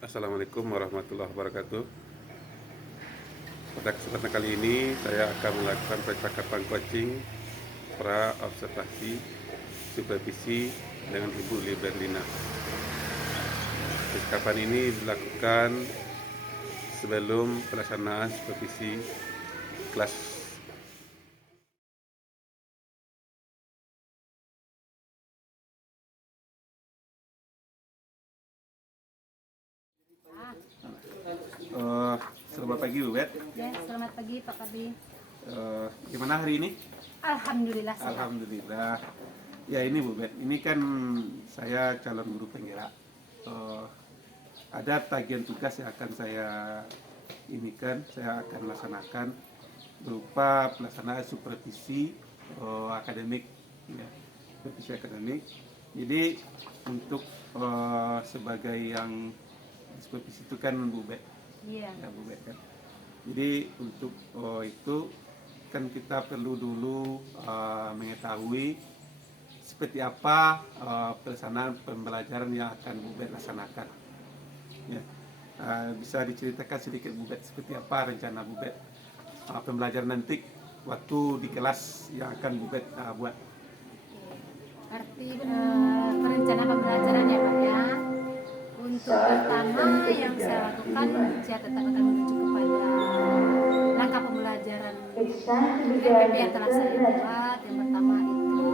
Assalamualaikum warahmatullahi wabarakatuh. Pada kesempatan kali ini saya akan melakukan percakapan coaching pra observasi supervisi dengan Ibu Liberlina. Percakapan ini dilakukan sebelum pelaksanaan supervisi kelas. Selamat pagi Bu Bet. Ya, selamat pagi Pak Kabi. Gimana hari ini? Alhamdulillah sehat. Alhamdulillah. Ya ini Bu Bet, ini kan saya calon guru penggerak. Ada tagihan tugas yang akan saya akan laksanakan berupa pelaksanaan supervisi akademik, ya, supervisi akademik. Jadi untuk sebagai yang supervisi itu kan Bu Bet, Iya. ya Bu Bet kan. Jadi untuk itu kan kita perlu dulu mengetahui seperti apa pelaksanaan pembelajaran yang akan Bu Bet laksanakan. Ya. Bisa diceritakan sedikit Bu Bet seperti apa rencana Bu Bet pembelajaran nanti waktu di kelas yang akan Bu Bet buat. Arti perencanaan pembelajaran ya Pak ya. Untuk pertama yang saya lakukan, saya tetap akan menuju kepada langkah pembelajaran PPP yang telah saya buat. Yang pertama itu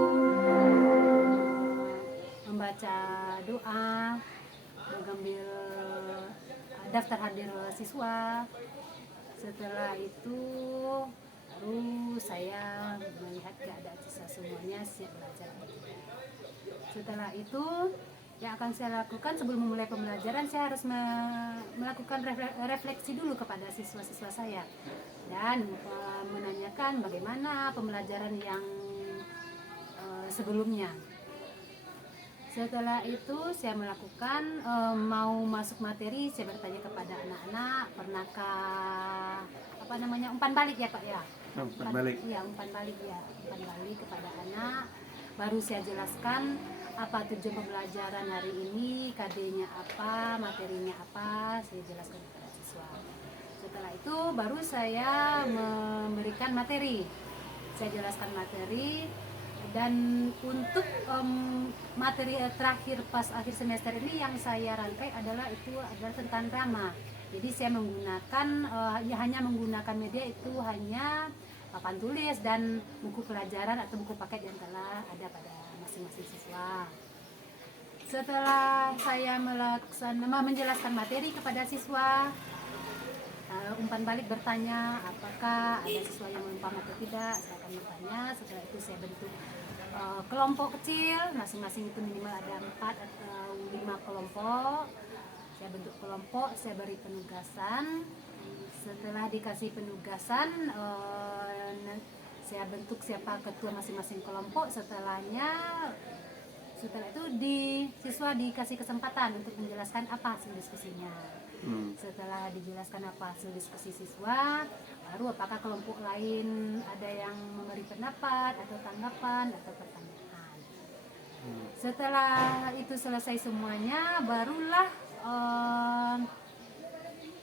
membaca doa, mengambil daftar hadir siswa. Setelah itu baru saya melihat keadaan siswa semuanya siap belajar. Setelah itu yang akan saya lakukan sebelum memulai pembelajaran, saya harus melakukan refleksi dulu kepada siswa-siswa saya dan menanyakan bagaimana pembelajaran yang sebelumnya. Setelah itu saya melakukan mau masuk materi, saya bertanya kepada anak-anak, pernahkah umpan balik ya Pak ya? Umpan balik. Iya, umpan balik kepada anak. Baru saya jelaskan apa tujuan pembelajaran hari ini, KD-nya apa, materinya apa, saya jelaskan kepada siswa. Setelah itu baru saya memberikan materi. Saya jelaskan materi. Dan untuk materi terakhir pas akhir semester ini yang saya rangkai adalah tentang drama. Jadi saya menggunakan hanya menggunakan media itu hanya papan tulis dan buku pelajaran atau buku paket yang telah ada pada masing-masing siswa. Setelah saya menjelaskan materi kepada siswa, umpan balik bertanya apakah ada siswa yang melempam atau tidak. Saya akan bertanya. Setelah itu saya bentuk kelompok kecil, masing-masing itu minimal ada 4 atau 5 kelompok. Saya bentuk kelompok, saya beri penugasan. Setelah dikasih penugasan, saya bentuk siapa ketua masing-masing kelompok. Setelah itu siswa dikasih kesempatan untuk menjelaskan apa hasil diskusinya. Setelah dijelaskan apa hasil diskusi siswa, baru apakah kelompok lain ada yang memberi pendapat atau tanggapan atau pertanyaan. Setelah itu selesai semuanya, barulah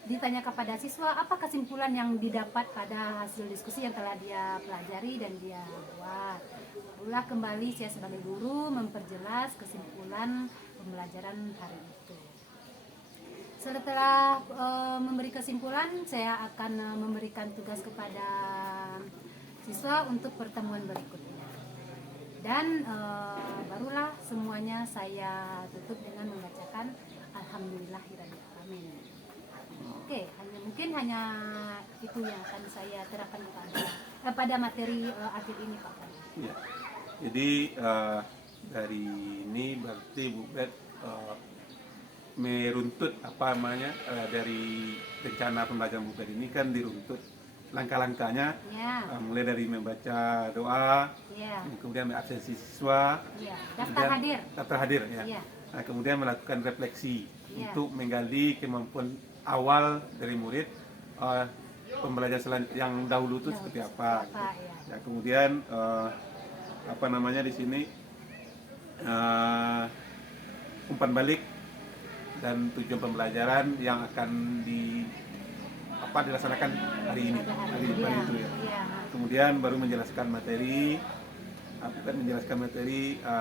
ditanya kepada siswa apa kesimpulan yang didapat pada hasil diskusi yang telah dia pelajari dan dia buat. Barulah kembali saya sebagai guru memperjelas kesimpulan pembelajaran hari itu. Setelah memberi kesimpulan, saya akan memberikan tugas kepada siswa untuk pertemuan berikutnya. Dan barulah semuanya saya tutup dengan membacakan Alhamdulillahirabbil alamin. Oke, hanya itu yang akan saya terapkan pada materi akhir ini Pak. Ya. Jadi dari ini berarti Bu Bet meruntut dari rencana pembelajaran Bu Bet ini kan diruntut langkah-langkahnya, Ya. Mulai dari membaca doa, Ya. kemudian absensi siswa, Ya. daftar hadir ya. Ya. Nah, kemudian melakukan refleksi Ya. untuk menggali kemampuan awal dari murid, pembelajaran yang dahulu itu seperti apa. Gitu. Ya, kemudian di sini umpan balik dan tujuan pembelajaran yang akan dilaksanakan hari ini, hari itu ya. Iya. Kemudian baru menjelaskan materi,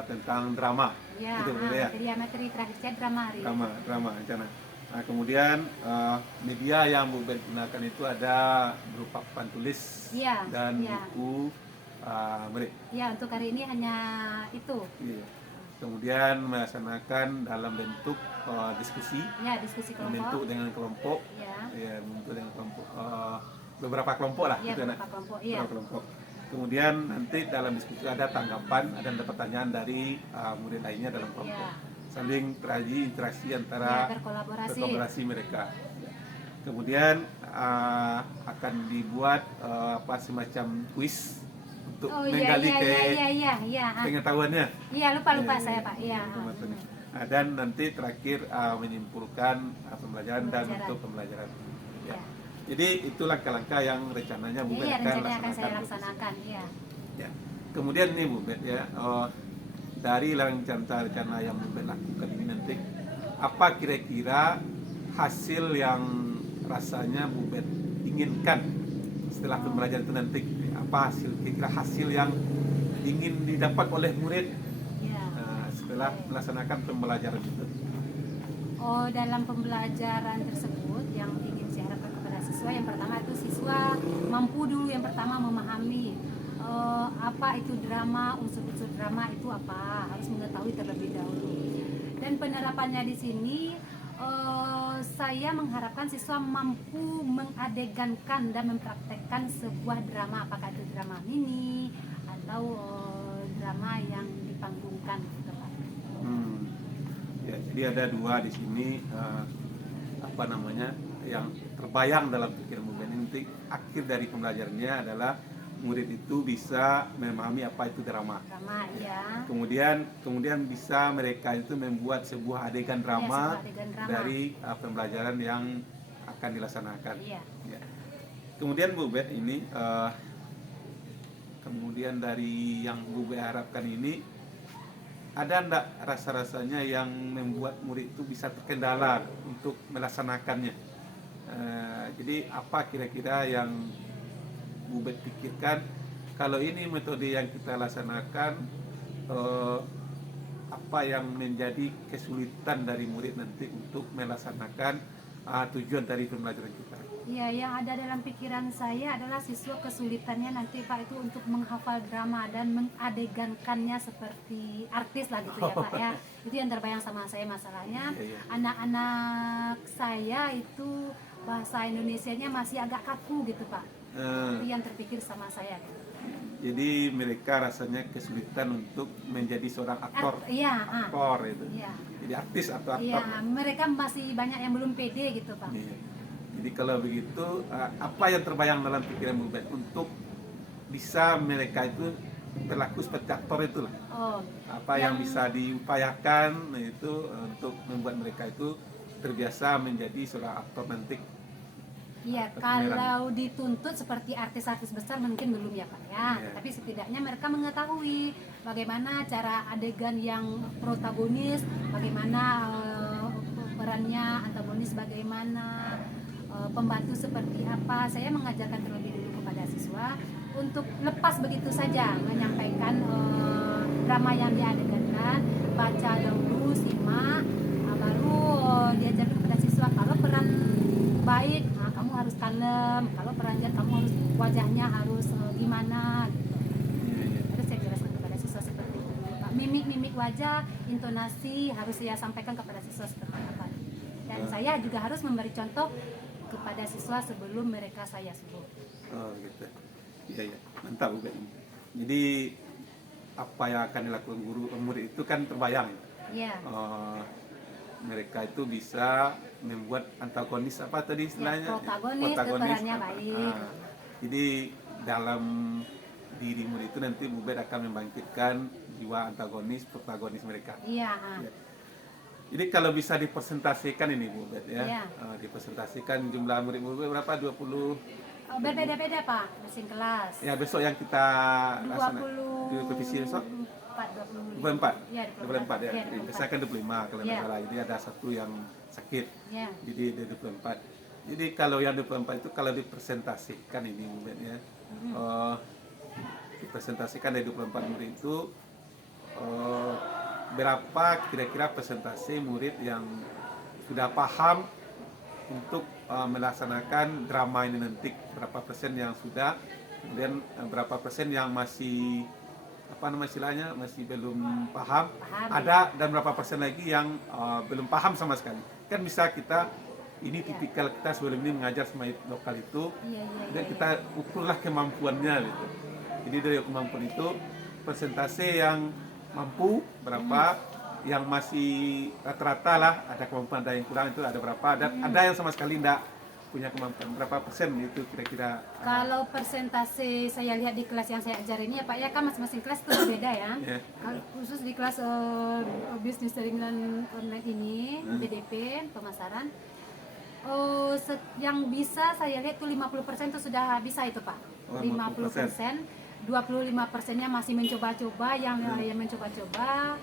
tentang drama. Ya, Itu betul ya. materi terakhir saya drama hari. Drama rencana. Nah, kemudian media yang Bu Ben gunakan itu ada berupa papan tulis Iya, dan iya. buku murid. Ya, untuk hari ini hanya itu. Iya. Kemudian melaksanakan dalam bentuk diskusi, Ya, diskusi membentuk kelompok. dengan kelompok, Ya, membentuk dengan kelompok, beberapa kelompok lah, ya gitu, beberapa kelompok. Iya. beberapa kelompok. Kemudian nanti dalam diskusi ada tanggapan, ada pertanyaan dari murid lainnya dalam kelompok. Ya. Saling interaksi antara Ya, berkolaborasi. mereka. Kemudian akan dibuat semacam kuis untuk Oh menggali iya. pengetahuannya. Iya, lupa saya, Pak. Iya. Dan nanti terakhir menyimpulkan pembelajaran dan untuk pembelajaran. Ya. Ya. Jadi itu langkah-langkah yang rencananya Bu Ben Iya, akan rencananya akan saya laksanakan. laksanakan. Iya. Ya. Kemudian nih Bu Ben ya, dari rencana yang Bu Ben lakukan ini nanti, apa kira-kira hasil yang rasanya Bu Ben inginkan setelah pembelajaran itu nanti? Apa kira-kira hasil yang ingin didapat oleh murid Ya. setelah melaksanakan pembelajaran itu? Oh, dalam pembelajaran tersebut yang ingin saya harapkan kepada siswa, yang pertama itu siswa mampu dulu yang pertama memahami apa itu drama, unsur-unsur drama itu apa, harus mengetahui terlebih dahulu. Dan penerapannya di sini saya mengharapkan siswa mampu mengadegankan dan mempraktekkan sebuah drama, apakah itu drama mini atau drama yang dipanggungkan gitu, Pak. Ya, jadi ada dua di sini yang terbayang dalam pikiran Bu Ben. Nanti akhir dari pembelajarannya adalah murid itu bisa memahami apa itu drama. Drama, ya. Kemudian bisa mereka itu membuat sebuah adegan drama, sebuah adegan drama dari pembelajaran yang akan dilaksanakan. Iya. Ya. Kemudian Bu Ben ini, kemudian dari yang Bu Ben harapkan ini, ada enggak rasa-rasanya yang membuat murid itu bisa terkendala untuk melaksanakannya? Jadi apa kira-kira yang Bu Ben pikirkan, kalau ini metode yang kita laksanakan, apa yang menjadi kesulitan dari murid nanti untuk melaksanakan tujuan dari pembelajaran kita? Iya, yang ada dalam pikiran saya adalah siswa kesulitannya nanti, Pak, itu untuk menghafal drama dan mengadegankannya seperti artis lah gitu ya, Pak ya. Itu yang terbayang sama saya masalahnya. Anak-anak saya itu bahasa Indonesianya masih agak kaku gitu, Pak. Itu yang terpikir sama saya. Jadi mereka rasanya kesulitan untuk menjadi seorang aktor. Aktor itu. Iya. Jadi artis atau aktor. Iya, mereka masih banyak yang belum pede gitu, Pak. Iya. Jadi kalau begitu, apa yang terbayang dalam pikiran Bu Ben untuk bisa mereka itu berlaku seperti aktor itulah? Apa yang bisa diupayakan itu untuk membuat mereka itu terbiasa menjadi seorang aktor nanti? Iya, kalau dituntut seperti artis-artis besar mungkin belum ya, Pak ya. Tapi setidaknya mereka mengetahui bagaimana cara adegan yang protagonis, bagaimana perannya antagonis, bagaimana pembantu seperti apa. Saya mengajarkan terlebih dulu kepada siswa untuk lepas begitu saja menyampaikan drama yang diadegankan, baca dahulu, simak, baru diajarkan kepada siswa kalau peran baik, kamu harus kalem, kalau peran jahat kamu harus wajahnya harus gimana. Terus saya jelaskan kepada siswa seperti itu, Pak. Mimik wajah, intonasi harus saya sampaikan kepada siswa seperti apa. Dan saya juga harus memberi contoh kepada siswa sebelum mereka saya suruh. Oh gitu. Iya, mantap Bu Ben. Jadi apa yang akan dilakukan guru murid itu kan terbayang. Iya. Mereka itu bisa membuat antagonis apa tadi istilahnya? Protagonis perannya baik. Jadi dalam diri murid itu nanti Bu Ben akan membangkitkan jiwa antagonis, protagonis mereka. Iya. Jadi kalau bisa dipresentasikan ini Bu Ben ya, Iya. dipresentasikan jumlah murid berapa? 20? Berbeda-beda, Pak, masing kelas. Ya besok yang kita 20 di revisi besok. 24. Ya, 24 ya. Ya, Biasanya kan 25 kalau nggak Ya. salah. Jadi ada satu yang sakit. Ya. Jadi dia 24. Jadi kalau yang 24 itu kalau dipresentasikan ini muridnya, dipresentasikan dari 24 murid itu berapa kira-kira persentase murid yang sudah paham untuk melaksanakan drama ini nanti, berapa persen yang sudah, kemudian berapa persen yang masih apa nama istilahnya masih belum paham, ada dan berapa persen lagi yang belum paham sama sekali. Kan bisa kita ini tipikal kita sebelum ini mengajar sama lokal itu, dan kita ukurlah kemampuannya gitu. Jadi dari kemampuan itu persentase yang mampu berapa, yang masih rata-rata lah ada kemampuan, ada yang kurang itu ada berapa, ada yang sama sekali tidak punya kemampuan, berapa persen itu kira-kira. Kalau persentase saya lihat di kelas yang saya ajar ini ya Pak ya, kan masing-masing kelas itu berbeda ya. Kalau khusus di kelas bisnis jaringan online ini, BDP pemasaran, yang bisa saya lihat tuh 50% itu sudah bisa itu Pak. 50%, 25%-nya masih mencoba-coba, yang mencoba-coba,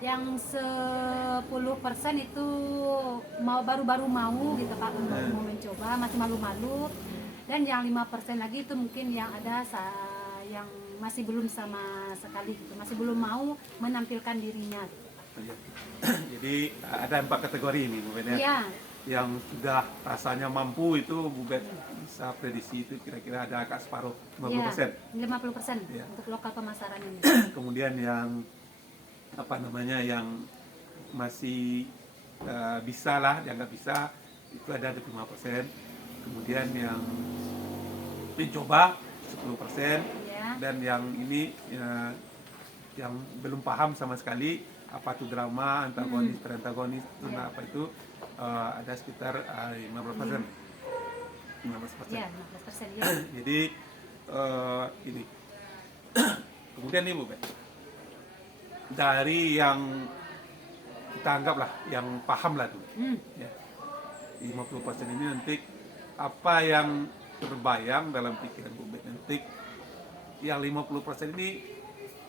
yang 10% itu baru-baru mau gitu Pak, mau mencoba, masih malu-malu, dan yang 5% lagi itu mungkin yang ada yang masih belum sama sekali gitu, masih belum mau menampilkan dirinya gitu, Pak. Jadi ada 4 kategori ini Bu Ben ya. Iya. Yang sudah rasanya mampu itu Bu Ben bisa prediksi itu kira-kira ada agak separuh 50%. 50% Ya. untuk lokal pemasaran ini. Kemudian yang apa namanya yang masih bisa lah, yang nggak bisa itu ada 25%. Kemudian yang mencoba 10%, dan yang ini yang belum paham sama sekali apa itu drama, antagonis, perantagonis, apa itu ada sekitar 15%. 15%. Ya, 15%. Ya. Jadi ini. Kemudian nih Bu Ben, dari yang kita anggaplah yang paham lah tuh, ya, 50% ini nanti apa yang terbayang dalam pikiran Bu Ben nanti, yang 50% ini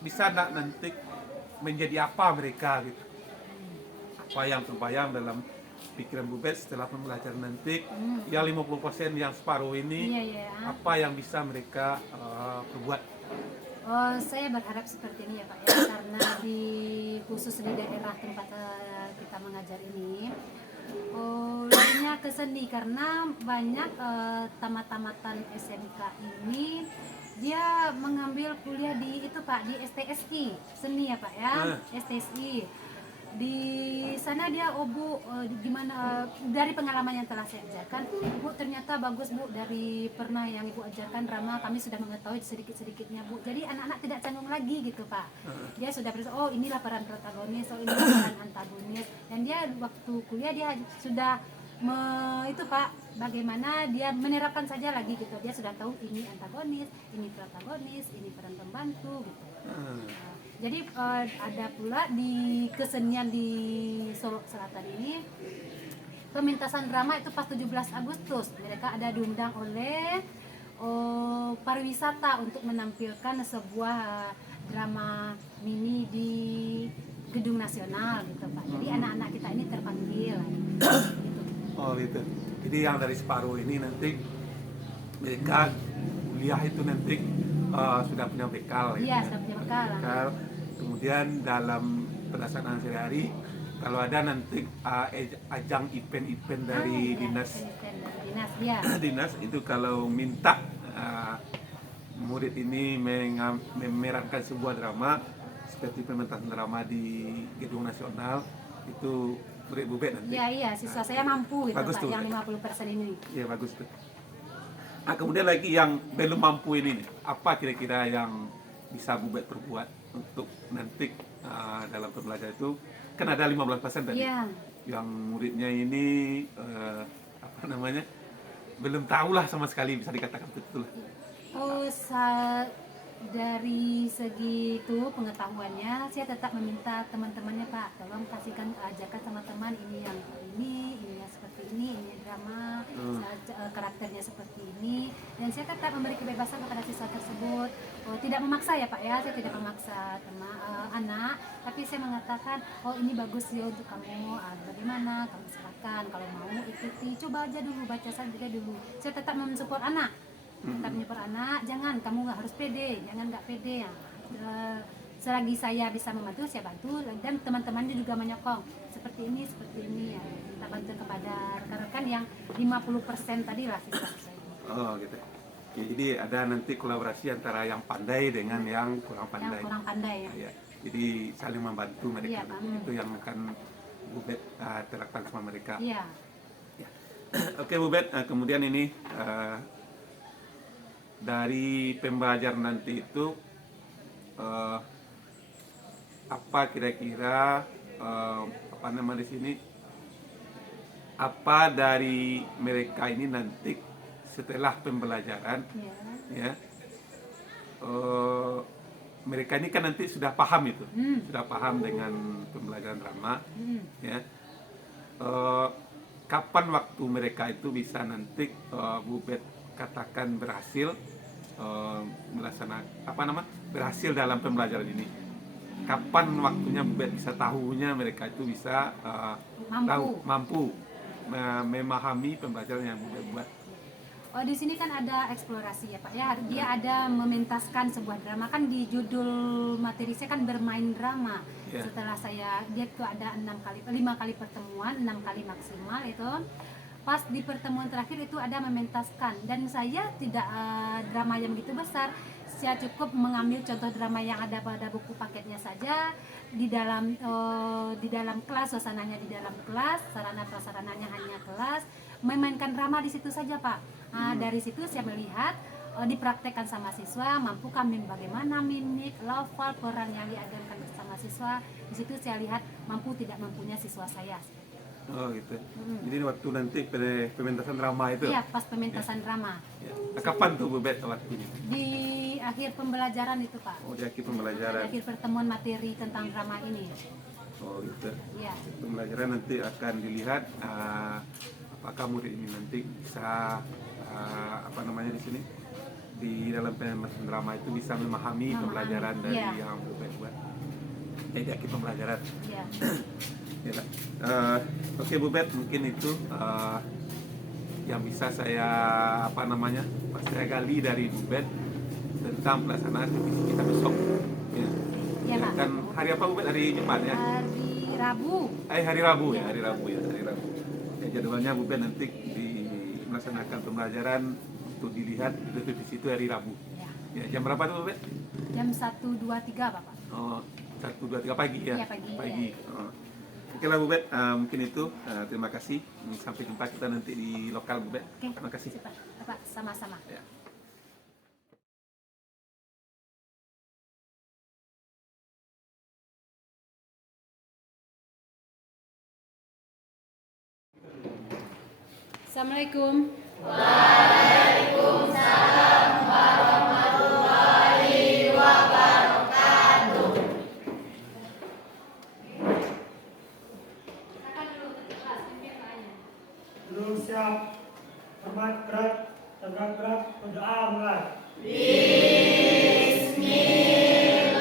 bisa nak nanti menjadi apa mereka gitu, apa yang terbayang dalam pikiran Bu Ben setelah pembelajaran nanti, yang 50% yang separuh ini, apa yang bisa mereka perbuat. Saya berharap seperti ini ya Pak ya, karena khusus di daerah tempat kita mengajar ini, larinya ke seni, karena banyak tamat-tamatan SMK ini dia mengambil kuliah di itu Pak, di STSI seni ya Pak ya, STSI. Di sana dia Bu, gimana dari pengalaman yang telah saya ajarkan, Bu ternyata bagus Bu, dari pernah yang Ibu ajarkan drama kami sudah mengetahui sedikit-sedikitnya Bu, jadi anak-anak tidak canggung lagi gitu Pak. Dia sudah berasa, oh inilah peran protagonis, oh inilah peran antagonis, dan dia waktu kuliah dia sudah itu Pak, bagaimana dia menerapkan saja lagi gitu, dia sudah tahu ini antagonis, ini protagonis, ini peran pembantu gitu. Jadi ada pula di kesenian di Solo Selatan ini, pementasan drama itu pas 17 Agustus mereka ada diundang oleh pariwisata untuk menampilkan sebuah drama mini di Gedung Nasional gitu Pak. Jadi anak-anak kita ini terpanggil gitu. Oh gitu. Jadi yang dari separuh ini nanti mereka kuliah itu nanti sudah punya bekal. Iya, sudah punya bekal. Kemudian dalam pelaksanaan sehari-hari, kalau ada nanti ajang event-event dari dinas, dinas itu kalau minta murid ini memerankan sebuah drama seperti pementasan drama di Gedung Nasional, itu murid Bu Ben nanti. Iya, siswa saya mampu gitu bagus Pak, tuh, yang 50% ini. Iya bagus tuh. Kemudian lagi yang belum mampu ini nih, apa kira-kira yang bisa Bu Ben perbuat untuk nanti dalam pembelajaran itu, kan ada 15% tadi, yang muridnya ini apa namanya belum tahu lah sama sekali, bisa dikatakan betul. Dari segi itu pengetahuannya, saya tetap meminta teman-temannya Pak, tolong kasihkan, ajarkan sama teman ini yang ini yang seperti ini drama, karakternya seperti ini, dan saya tetap memberi kebebasan kepada siswa tersebut. tidak memaksa ya Pak ya, saya tidak memaksa anak, tapi saya mengatakan, oh ini bagus ya untuk kamu, bagaimana, kamu silakan, kalau mau ikuti, coba aja dulu, baca saja dulu. Saya tetap mensupport anak, tetap mensupport anak, jangan, kamu nggak harus pede, jangan nggak pede ya. Selagi saya bisa membantu, saya bantu, dan teman-temannya juga menyokong, seperti ini ya, kita bantu kepada rekan-rekan yang 50% tadi lah siswa-siswa ini. Oh gitu. Oke, jadi ada nanti kolaborasi antara yang pandai dengan yang kurang pandai. Yang kurang pandai ya. Ya, jadi saling membantu mereka. Iya, Pak. Itu yang akan Bu Bet terapkan sama mereka. Iya. Ya. Oke Bu Bet, kemudian ini dari pembelajaran nanti itu apa kira-kira apa nama di sini? Apa dari mereka ini nanti setelah pembelajaran, ya, mereka ini kan nanti sudah paham itu, sudah paham dengan pembelajaran drama, ya. Kapan waktu mereka itu bisa nanti Bu Bet katakan berhasil melaksanakan berhasil dalam pembelajaran ini? Kapan waktunya Bu Bet bisa tahunya mereka itu bisa mampu memahami pembelajaran yang Bu Bet buat? Oh, di sini kan ada eksplorasi ya Pak ya. Dia ada mementaskan sebuah drama, kan di judul materi saya kan bermain drama. Yeah. Setelah dia tuh ada 5 kali pertemuan, 6 kali maksimal itu. Pas di pertemuan terakhir itu ada mementaskan, dan saya tidak drama yang begitu besar. Saya cukup mengambil contoh drama yang ada pada buku paketnya saja, di dalam kelas, suasananya di dalam kelas, sarana prasarananya hanya kelas, memainkan drama di situ saja Pak. Dari situ saya melihat dipraktekkan sama siswa, mampukah bagaimana mimik, lafal, peran yang diajarkan bersama siswa. Di situ saya lihat mampu tidak mampunya siswa saya. Oh gitu. Jadi waktu nanti pementasan drama itu? Iya, pas pementasan drama. Ya. Kapan tuh Bu Bet waktunya? Di akhir pembelajaran itu Pak. Oh, di akhir pembelajaran. Di akhir pertemuan materi tentang drama ini. Oh gitu. Iya. Pembelajaran nanti akan dilihat apakah murid ini nanti bisa di sini di dalam pementasan drama itu bisa memahami pembelajaran dari yang Bu Bet buat. Di akhir pembelajaran. Iya. Ya, oke Bu Bet, mungkin itu yang bisa saya saya gali dari Bu Bet tentang pelaksanaan revisi kita besok. Ya. Ya, Pak. Kan hari apa Bu Bet? Hari Jumat ya? Hari Rabu. Hari Rabu ya, hari Rabu. Ya, jadwalnya Bu Bet nanti melaksanakan pembelajaran untuk dilihat revisi itu hari Rabu. Ya, jam berapa tuh Bu Bet? Jam 1.23 Bapak. Oh, 1, 2, 3 pagi ya? Iya, pagi. Oh. Oke lah Bu Bet, mungkin itu. Terima kasih. Sampai jumpa kita nanti di lokal Bu Bet. Oke, terima kasih. Bapak, sama-sama. Ya. Assalamualaikum. Belum siap, hormat gerak, tegak gerak, berdoa mulai. Bismillahirrahmanirrahim.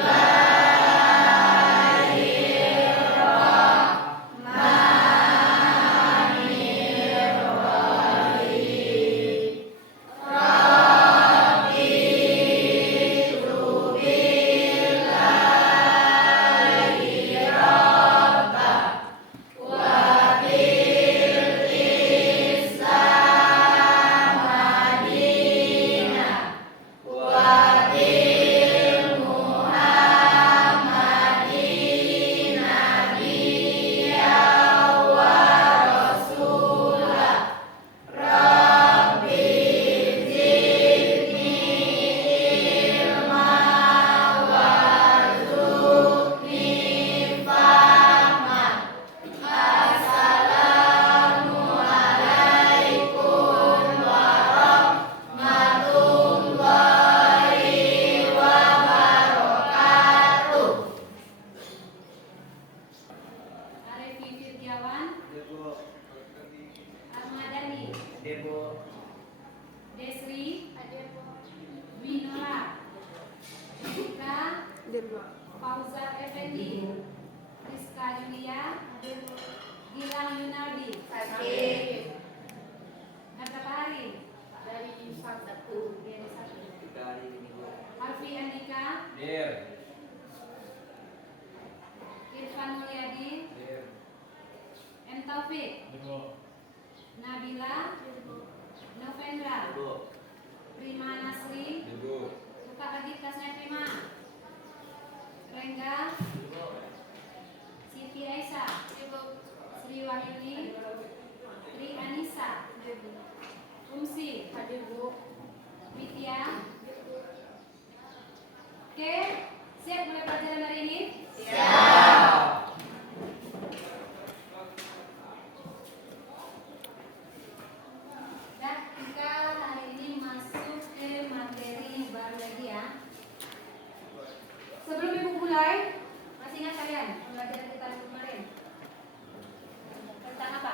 Fauzar Effendi, Rizka Yulia, Gilang Yunardi, Harta Bahari, dari satu. Alfi Andika, Irfan Mulyadi, M. Taufik, Nabila, Novendra, Prima Nasri, buka lagi kelasnya Prima, Rengga, Siti Aisyah, Sri Wahyuni, Tri Anissa, Umsi, Widya. Oke, siap mulai pelajaran hari ini? Nah, kita hari ini masuk ke materi baru lagi ya. Sebelum ibu mulai, masih ingat kalian pelajaran kita kemarin? Tentang apa?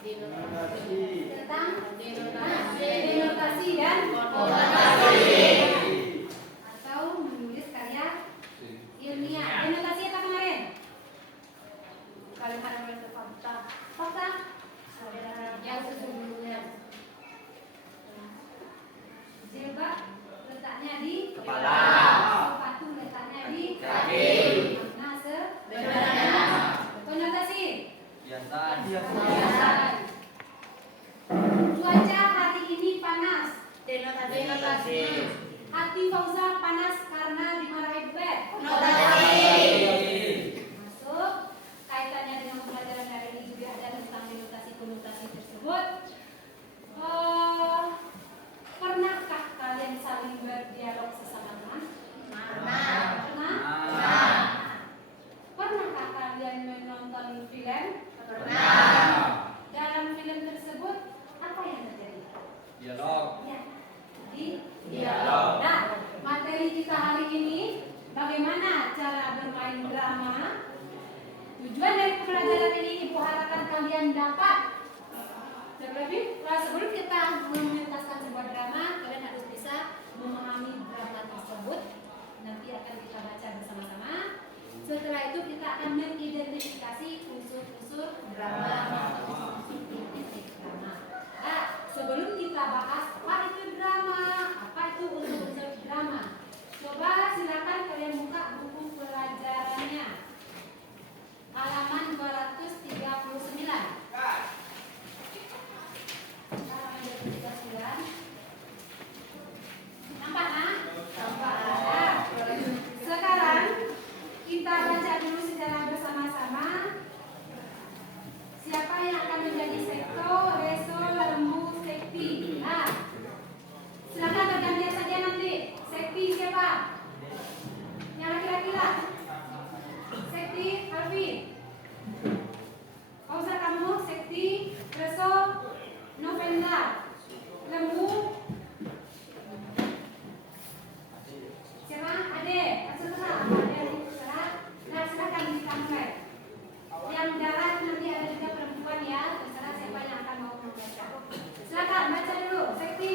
Tentang denotasi dan atau menulis karya ilmiah. Denotasi apa kemarin? Kalian harus melihat fakta. Fakta yang sesungguhnya. Jilbab letaknya di kepala. Sepatu letaknya di kaki. Makna sebenarnya. Konotasi. Biasa. Cuaca hari ini panas. Denotasi. Hati Fauzar panas karena dimarahi bebek. Masuk. Kaitannya dengan pelajaran hari ini juga ada tentang denotasi-konotasi tersebut. Pernahkah kalian saling berdialog sesama teman? Pernah? Pernahkah kalian menonton film? Pernah. Dalam film tersebut apa yang terjadi? Dialog. Ya. Dialog. Nah, materi kita hari ini bagaimana cara bermain drama. Tujuan dari pembelajaran ini ibu harapkan kalian dapat sebelum kita mementaskan sebuah drama, kalian harus bisa memahami drama tersebut. Nanti akan kita baca bersama-sama. Setelah itu kita akan mengidentifikasi unsur-unsur drama. Nah, sebelum kita bahas apa itu drama, apa itu unsur-unsur drama, coba silakan kalian buka buku pelajarannya. Halaman 239. Nampak, nah? Nampak. Sekarang kita baca dulu secara bersama-sama. Siapa yang akan menjadi sekto, reso, lembu, sekti? Nah, silakan bergantian saja nanti. Sekti siapa? Yang laki-laki lah. Sekti, Alfi. Fauzar kamu, sekti, reso, Novendra. Lembu. Siapa? Ade. Terserah. Nah, silakan kita mulai. Yang darat nanti ada juga perempuan ya. Terserah siapa yang akan mau membaca. Silakan baca dulu. Sekti.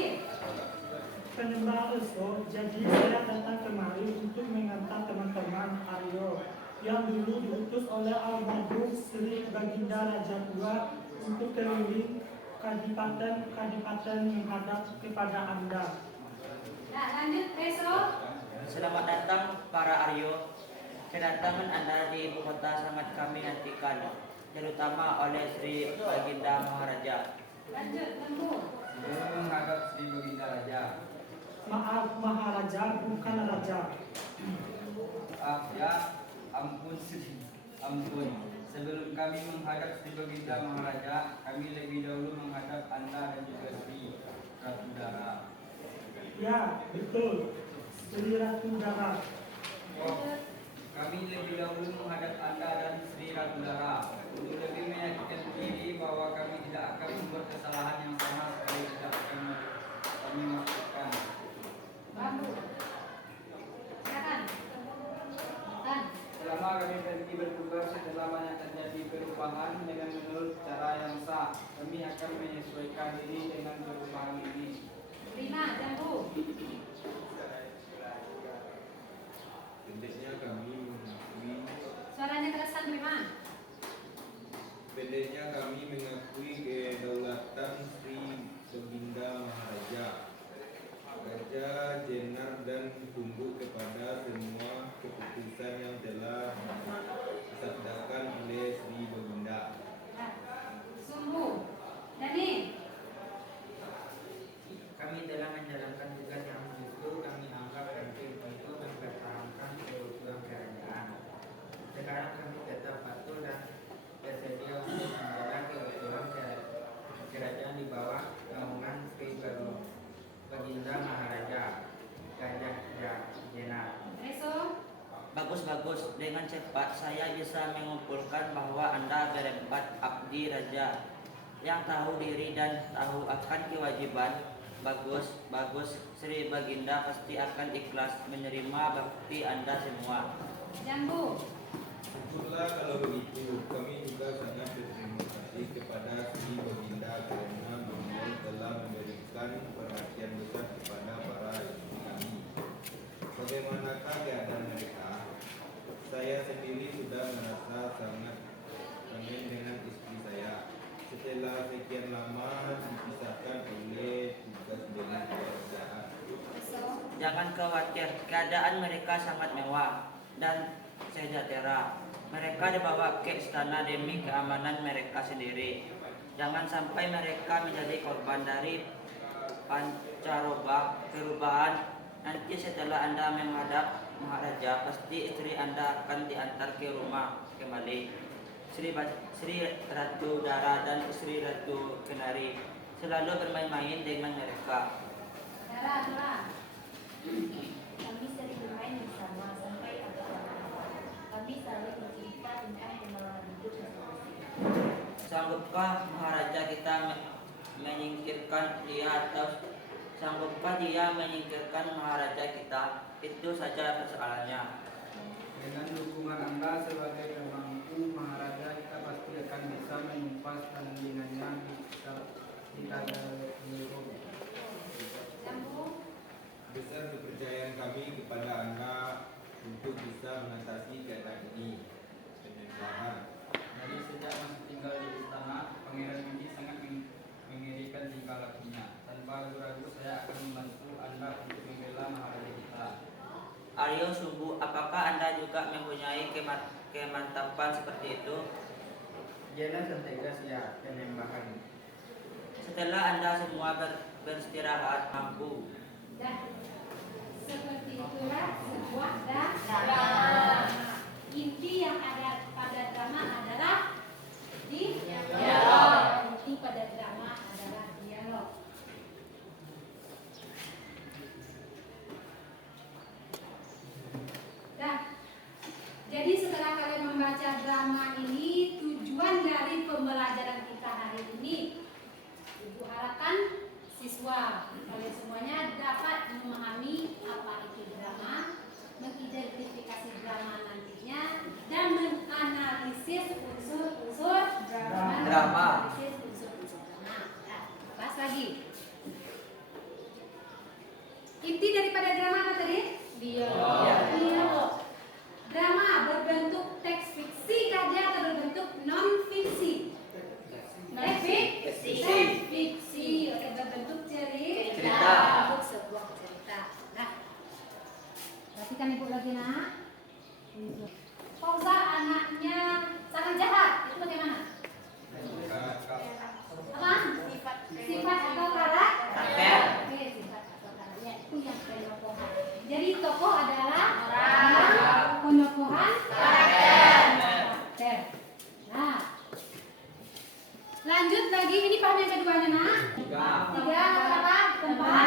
Penyembah Reso, jadi saya datang kemari untuk mengantar teman-teman Aryo yang dulu diutus oleh almarhum Sri Baginda Raja Tua untuk keliling kadipaten menghadap kepada Anda. Nah, lanjut Reso. Selamat datang para Aryo. Kedatangan Anda di ibu kota sangat kami nantikan, terutama oleh Sri Baginda Maharaja. Lanjut Lembu. Sebelum menghadap Sri Baginda Raja. Maaf Maharaja, bukan Raja. Ya, ampun Sri, ampun. Sebelum kami menghadap Sri Baginda Maharaja, kami lebih dahulu menghadap Anda dan juga Sri Ratu Dara. Ya, betul. Sri Ratu Dara. Oh, kami lebih dahulu menghadap Anda dan Sri Ratu Dara untuk lebih meyakinkan diri bahwa kami tidak akan membuat kesalahan yang sama sekali tidak akan kami maksudkan. Bambu. Silakan. Dan Selama kami berhenti bertugas setelah banyak terjadi perubahan dengan menurut cara yang sah, kami akan menyesuaikan diri dengan perubahan ini. Prima, Jambu. kepada Jenar dan tunduk kepada semua keputusan yang telah disabdakan oleh Sri Baginda. Nah, sungguh. Dani. Kami telah menjalankan tugas yang justru kami anggap penting untuk mempertahankan keutuhan kerajaan. Sekarang kami tetap patuh dan bersedia untuk menjaga keutuhan kerajaan di bawah naungan Sri Baginda Maharaja Gajah Jenar. Reso. Bagus-bagus, dengan cepat saya bisa mengumpulkan bahwa Anda berempat abdi raja yang tahu diri dan tahu akan kewajiban. Bagus, Sri Baginda pasti akan ikhlas menerima bakti Anda semua. Jambu. Syukurlah kalau begitu. Kami juga sangat berterima kasih kepada Sri Baginda karena beliau telah memberikan perhatian besar kepada para istri kami. Bagaimanakah keadaan mereka? Saya sendiri sudah merasa sangat kangen dengan istri saya. Setelah sekian lama dipisahkan oleh tugas dari kerajaan. Jangan khawatir, keadaan mereka sangat mewah dan sejahtera. Mereka dibawa ke istana demi keamanan mereka sendiri. Jangan sampai mereka menjadi korban dari pancaroba perubahan. Nanti setelah Anda menghadap Maharaja, pasti istri Anda akan diantar ke rumah kembali. Sri Ratu Dara dan Sri Ratu Kenari selalu bermain-main dengan mereka. Dara. Kami sering bermain bersama sampai apa-apa. Kami saling bercerita tentang pengalaman hidup masing-masing. Sanggupkah Maharaja kita menyingkirkan dia atau sanggupkah dia menyingkirkan Maharaja kita? Itu saja persoalannya. Dengan dukungan Anda sebagai pemangku Maharaja, kita pasti akan bisa menumpas tandingannya di Tagalog. Jambu. Besar kepercayaan kami kepada Anda untuk bisa mengatasi keadaan ini. Kemewahan. Dari sejak masih tinggal di istana, Pangeran Miji sangat mengirikan tingkah lakunya. Tanpa ragu-ragu saya akan membantu Anda untuk membela Maharaja kita. Aryo Sumbu, apakah Anda juga mempunyai kemantapan seperti itu? Jenar dan tegas ya, penembakan. Setelah Anda semua beristirahat mampu. Dan seperti itulah sebuah drama. Inti yang ada pada drama adalah dialog. Inti pada drama adalah dialog. Nah, jadi setelah kalian membaca drama ini, tujuan dari pembelajaran kita hari ini, Ibu harapkan siswa kalian semuanya dapat memahami apa itu drama, mengidentifikasi drama nantinya, dan menganalisis unsur-unsur Drama. Menganalisis unsur-unsur drama. Nah, bahas lagi. Inti daripada drama apa tadi? Dialog. Drama berbentuk teks fiksi saja atau berbentuk non fiksi? Fiksi. Oke, berbentuk cerita. Untuk sebuah cerita. Nah, perhatikan Ibu lagi nak. Fauzan anaknya sangat jahat. Itu bagaimana? Apa? Sifat atau karakter? Oke, sifat atau karakter. Itu yang penokohan. Jadi tokoh adalah penokohan karakter. Nah, lanjut lagi. Ini paham yang keduanya nak? Tiga apa? Tempat.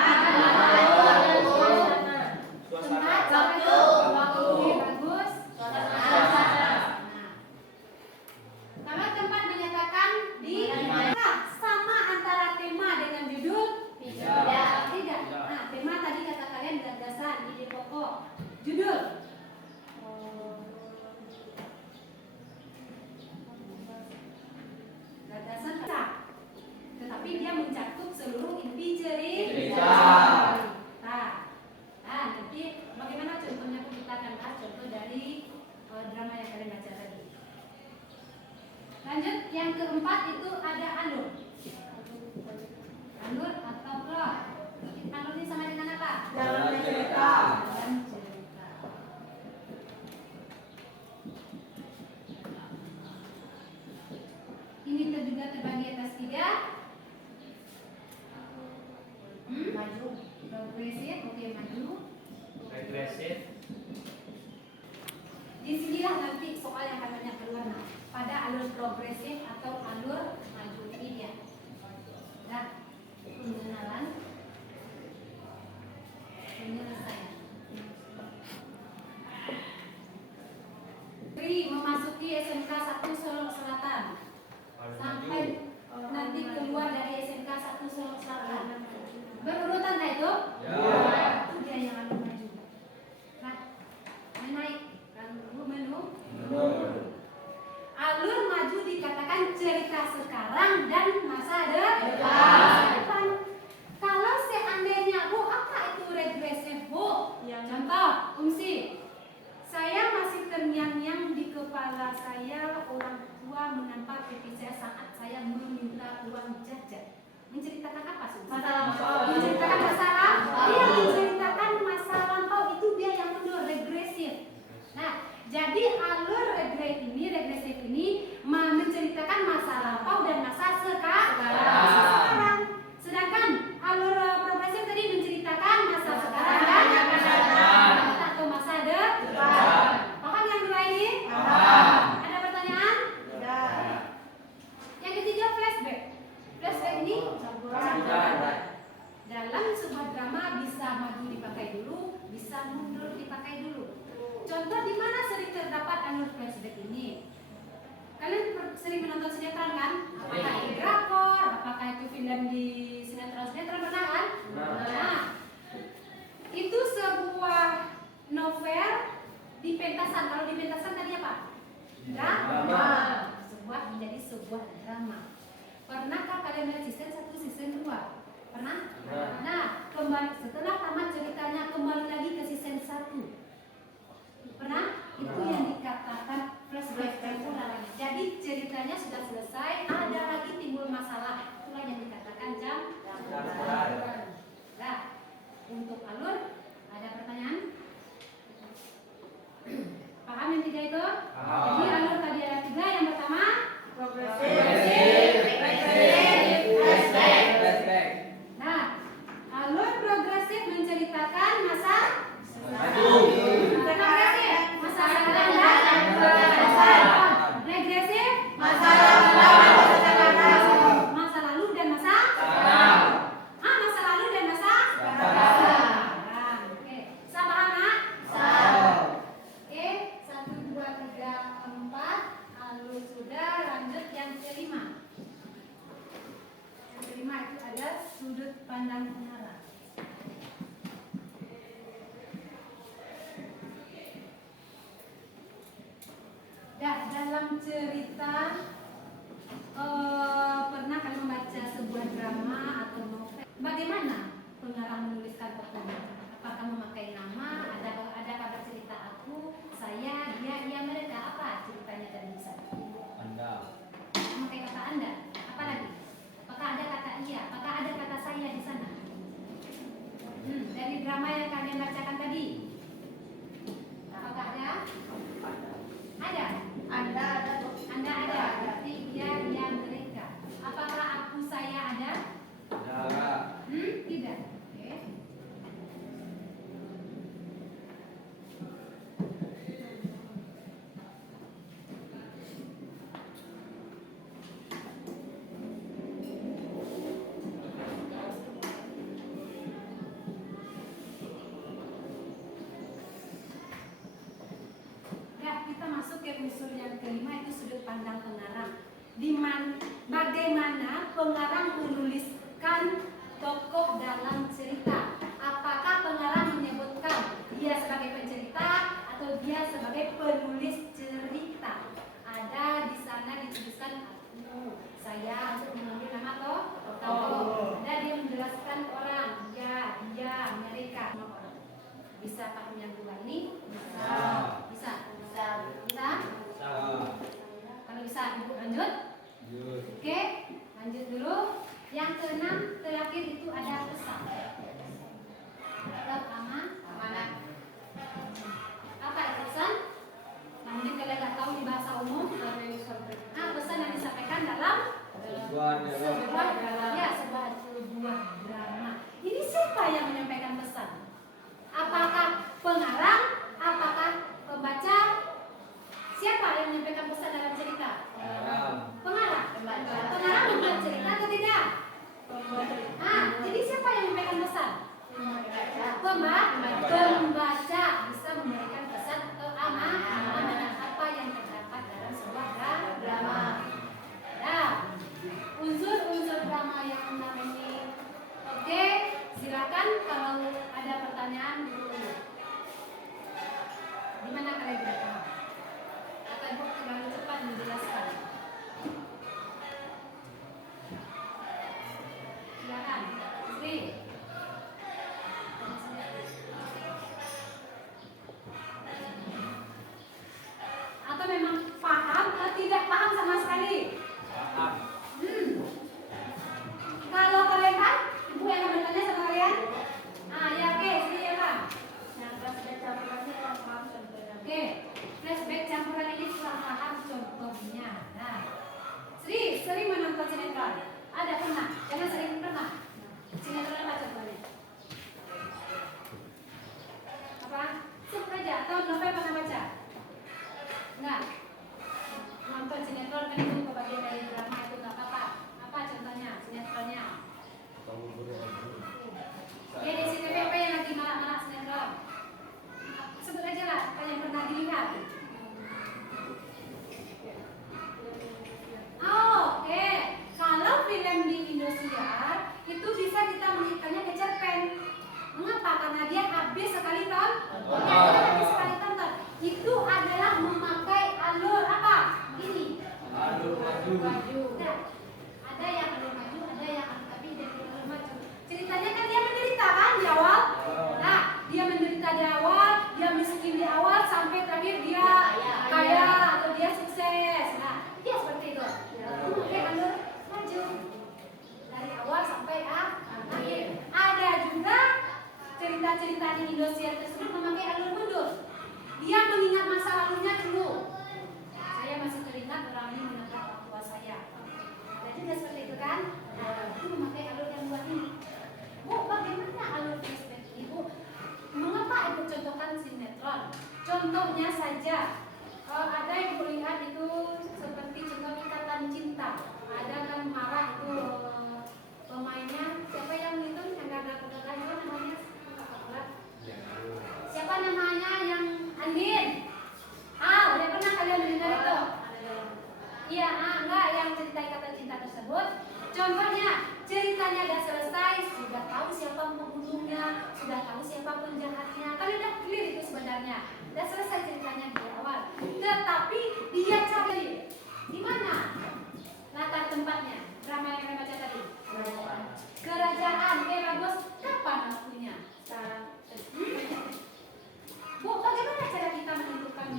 Tempat. Waktu. Bagus. Kalau tempat menyatakan di sama antara tema dengan judul tidak. Nah, tema tadi kata kalian gagasan, ide pokok. Judul gagasan tak. Tetapi dia mencakup seluruh inti cerita. Nah, nanti bagaimana contohnya pun kita akan bahas contoh dari drama yang kalian baca tadi. Lanjut, yang keempat itu ada alur. Alur atau plot. Alur ini sama dengan apa? Dalam cerita. Ini juga terbagi atas 3. Maju. Progresif, oke, maju. Regresif. Disinilah nanti soal yang akan banyak keluar pada alur progresif atau alur maju. Ini dia. Nah, pengenalan, penyelesaian. Pri memasuki SMK 1 Solo Selatan sampai nanti keluar dari SMK 1 Solo Selatan. Berurutan nggak itu? Ya. Itu dia yang alur maju. Nah, naik menu. Alur maju dikatakan cerita sekarang dan masa depan. Kalau seandainya Bu, apa itu regresif Bu? Contoh, Umsi. Saya masih terngiang-ngiang di kepala saya orang tua menampar pipi saya saat saya meminta uang jajan. Menceritakan apa sih? Masa lampau. Menceritakan masalah? Dia menceritakan masa lampau, itu dia yang mundur, regresif. Nah, jadi alur regresif ini menceritakan masa lampau dan masa sekarang. Sedangkan alur progresif tadi menceritakan masa sekarang dan masa depan atau masa depan. Paham yang dua ini? Ada pertanyaan? Yang ketiga, flashback. Flashback ini dalam sebuah drama bisa maju dipakai dulu, bisa mundur dipakai dulu. Contoh di mana sering terdapat alur flashback ini? Kalian sering menonton sinetron kan? Apakah itu drakor, apakah itu film di sinetron pernah kan? Nah, itu sebuah novel di pentasan. Kalau di pentasan tadi apa? Drama. Menjadi sebuah drama. Pernahkah kalian melihat season 1, season 2? Pernah? Nah, setelah tamat ceritanya kembali lagi ke season 1. Pernah? Itu yang dikatakan flashback temporal. Jadi ceritanya sudah selesai, ada lagi timbul masalah. Itulah yang dikatakan jam. Nah, untuk alur ada pertanyaan? Paham yang 3 itu? Jadi alur tadi ada 3. Yang pertama Flashback. Nah, alur progresif menceritakan masa progresif, masa sekarang dan masa depan. Regresif, masa lalu dan masa sekarang. Masa lalu dan masa sekarang. Oke, sama anak? Oke, 1, 2, 3, 4. Alur sudah, lanjut yang kelima. Yang kelima itu ada sudut pandang pengarang. Dalam cerita pernah kalian membaca sebuah drama atau novel? Bagaimana pengarang menuliskan tokohnya? Apakah memakai nama? Ada kata cerita aku, saya, dia, mereka? Apa ceritanya tadi bisa? Anda. Memakai kata Anda. Apa lagi? Apakah ada kata iya? Apakah ada kata saya di sana? Dari drama yang kalian bacakan tadi, apakah ada? Ada. Anda ada. Berarti dia, mereka. Apakah aku, saya ada? Tidak. Oke. Kita masuk ke unsur yang kelima, itu sudut pandang pengarang. Bagaimana pengarang menuliskan tokoh dalam cerita? Apakah pengarang menyebutkan dia sebagai pencerita atau dia sebagai penulis cerita? Ada di sana dituliskan aku, saya, untuk mengambil nama tokoh. Ada dia menjelaskan orang, dia, mereka. Bisa paham yang dua ini? Bisa. Kalau bisa ibu lanjut. Oke, lanjut dulu. Yang keenam terakhir itu ada pesan. ada yang tidak paham? Atau Ibu terlalu cepat menjelaskan? Silakan, Sri. Atau memang paham atau tidak paham sama sekali? Paham. Kalau kalian kan, Ibu yang akan bertanya sama kalian? Ya oke, Sri ya Kak. Nah, flashback campurannya kurang paham contohnya. Oke, flashback campuran ini kurang paham contohnya. Nah, Sri sering menonton sinetron? Ada pernah? Jangan sering pernah. Sinetron apa contohnya? Apa? Suka aja atau novel pernah baca? Enggak. Nonton sinetron kan itu kebagian dari drama itu nggak apa-apa. Apa contohnya sinetronnya? Ya di CTVP yang lagi marak-marak sinetron. Sebut aja lah apa yang pernah dilihat. Oh, oke. Kalau film di Indosiar itu bisa kita mengirimkannya ke cerpen. Mengapa? Karena dia habis sekali tonton. Ya, dia habis sekali tonton. Itu adalah memakai alur apa? Ini. Alur maju. Nah, ada yang alur maju, ada yang tapi dari alur maju. Ceritanya kan dia menderita kan di awal. Nah, dia menderita di awal, dia miskin di awal sampai terakhir dia kaya atau dia sukses. Nah, dia seperti itu. Memakai alur maju dari awal sampai akhir. Ada juga cerita-cerita di Indosiar tersebut memakai alur mundur. Dia mengingat masa lalunya dulu. Saya masih teringat orang ini menabrak orang tua saya. Ada juga seperti itu kan? Nah, itu memakai alur yang dua ini. Bu, bagaimana alur flashback ini, Bu? Mengapa Ibu contohkan sinetron? Contohnya saja, ada yang Ibu lihat itu seperti contoh Ikatan Cinta. Ada kan marah itu pemainnya, siapa yang itu yang gagal-gagal itu namanya? Siapa namanya yang Andin? Udah pernah kalian mendengar itu? Iya, enggak yang cerita Ikatan Cinta tersebut. Contohnya, ceritanya udah selesai, sudah tahu siapa pembunuhnya, sudah tahu siapa penjahatnya. Kan udah clear itu sebenarnya. Udah selesai ceritanya di awal. Tetapi dia cari di mana latar tempatnya. Drama yang kalian baca tadi. Kerajaan. Bagus. Kapan waktunya? Bu, bagaimana cara kita menentukan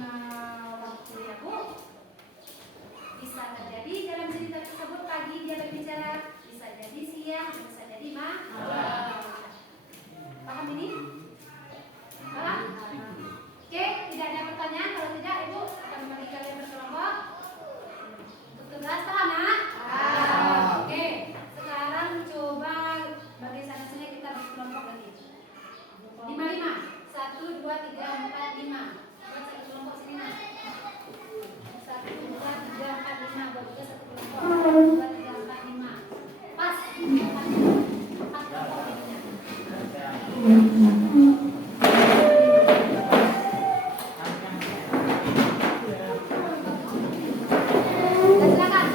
waktu ya, Bu? Bisa terjadi dalam cerita tersebut pagi dia berbicara, bisa jadi siang, bisa jadi malam. Paham ini? Paham? Oke, tidak ada pertanyaan. Kalau tidak, Ibu akan membagi kalian berkelompok untuk tugas. Paham, Nak? Oke, sekarang coba bagi sana-sana kita berkelompok lagi. 5-5. 1, 2, 3, 4, 5. Buat satu kelompok sini, Nak. 1, 2, 3, 4, 5. Buat juga satu kelompok. 1, 2, 3, 4, 5. Pas. 4 kelompok jadinya. Silakan.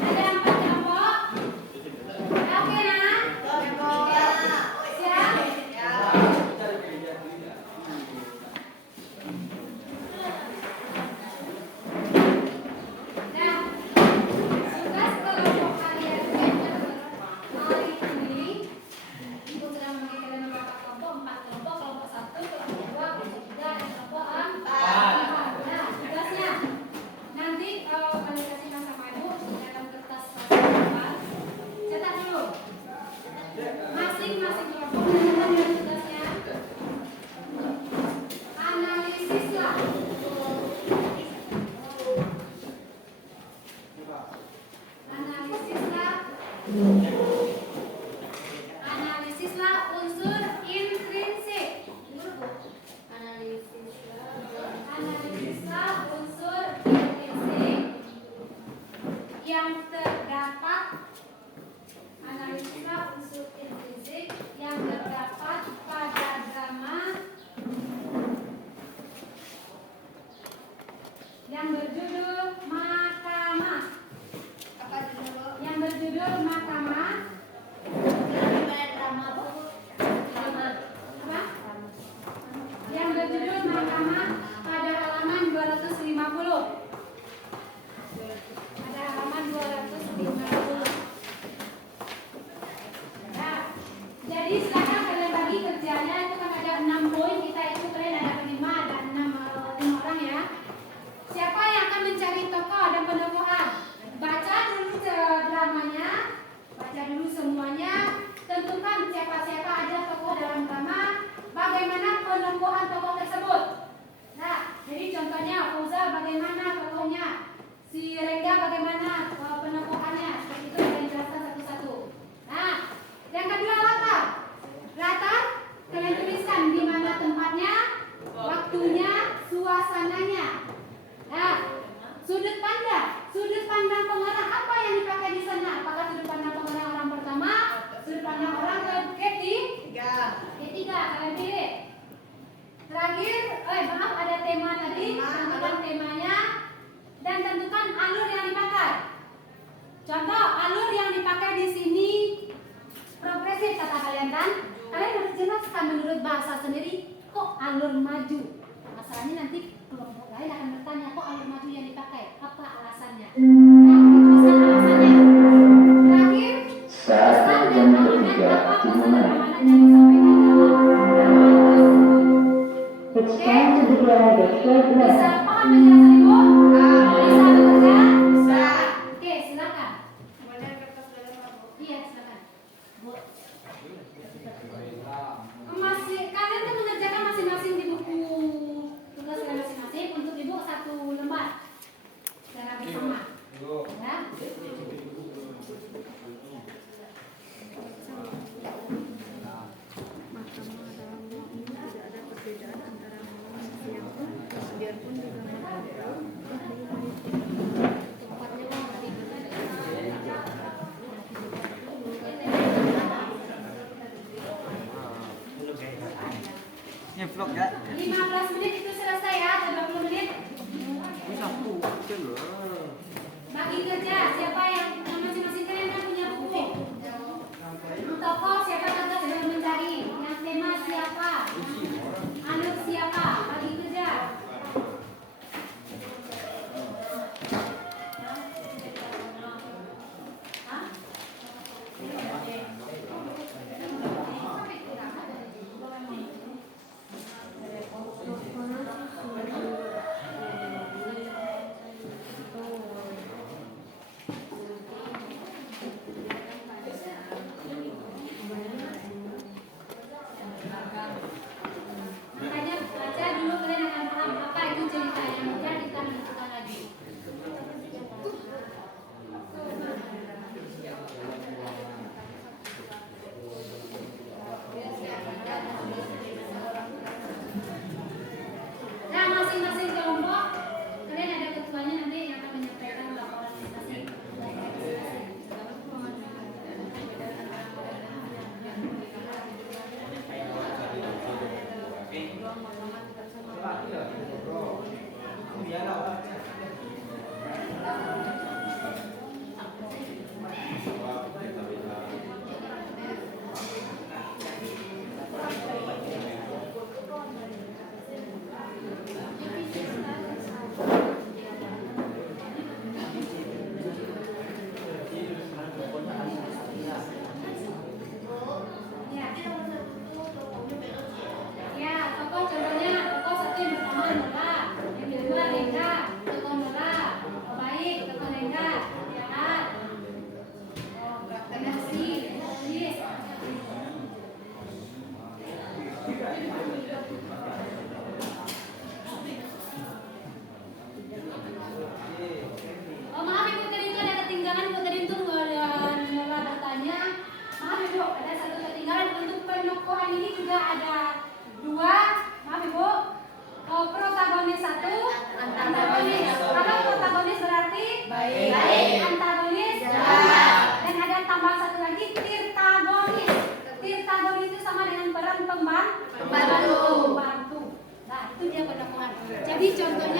Ada yang terdapat analisa unsur intrinsik yang terdapat pada drama yang berjudul Mahkamah. Apa judul? Yang berjudul Mahkamah. Drama Bu. Apa? Yang berjudul Mahkamah pada halaman 250. Pada halaman 250. Nah, jadi silakan kalian bagi kerjanya, itu kan ada 6 poin, kita itu kalian ada 5, ada 5 orang ya. Siapa yang akan mencari tokoh dan penokohan? Baca dulu dramanya, baca dulu semuanya, tentukan siapa-siapa aja tokoh dalam drama, bagaimana penokohan tokoh tersebut. Nah, jadi contohnya Fauza bagaimana tokohnya, si Rengga bagaimana penokohannya, seperti itu kalian jelaskan satu-satu. Nah, yang kedua latar. Latar kalian tuliskan di mana tempatnya, waktunya, suasananya. Nah, sudut pandang pengarang apa yang dipakai di sana? Apakah sudut pandang pengarang orang pertama, sudut pandang orang ketiga? Kalian pilih. Terakhir, maaf ada tema tadi, tentukan temanya dan tentukan alur yang dipakai. Contoh alur yang dipakai di sini progresif kata kalian kan? Kalian harus jelaskan menurut bahasa sendiri kok alur maju. Masalahnya nanti kelompok lain akan bertanya kok alur maju yang dipakai, apa alasannya? Nah, tuliskan alasannya. Terakhir, pesan dan amanat apa pesan dan amanat yang disampaikan dalam It's time to begin the third bisa lesson. paham penjelasan Ibu? Bisa bekerja? Bisa. Oke, silakan. Boleh kertas dalam Bu. Iya, silakan. Bu. Kalian kan mengerjakan masing-masing di buku tugas kalian masing-masing, untuk Ibu 1 lembar secara bersama. Ya. Mahkamah dalam ini tidak ada perbedaan antara malam dan siang pun juga makhluk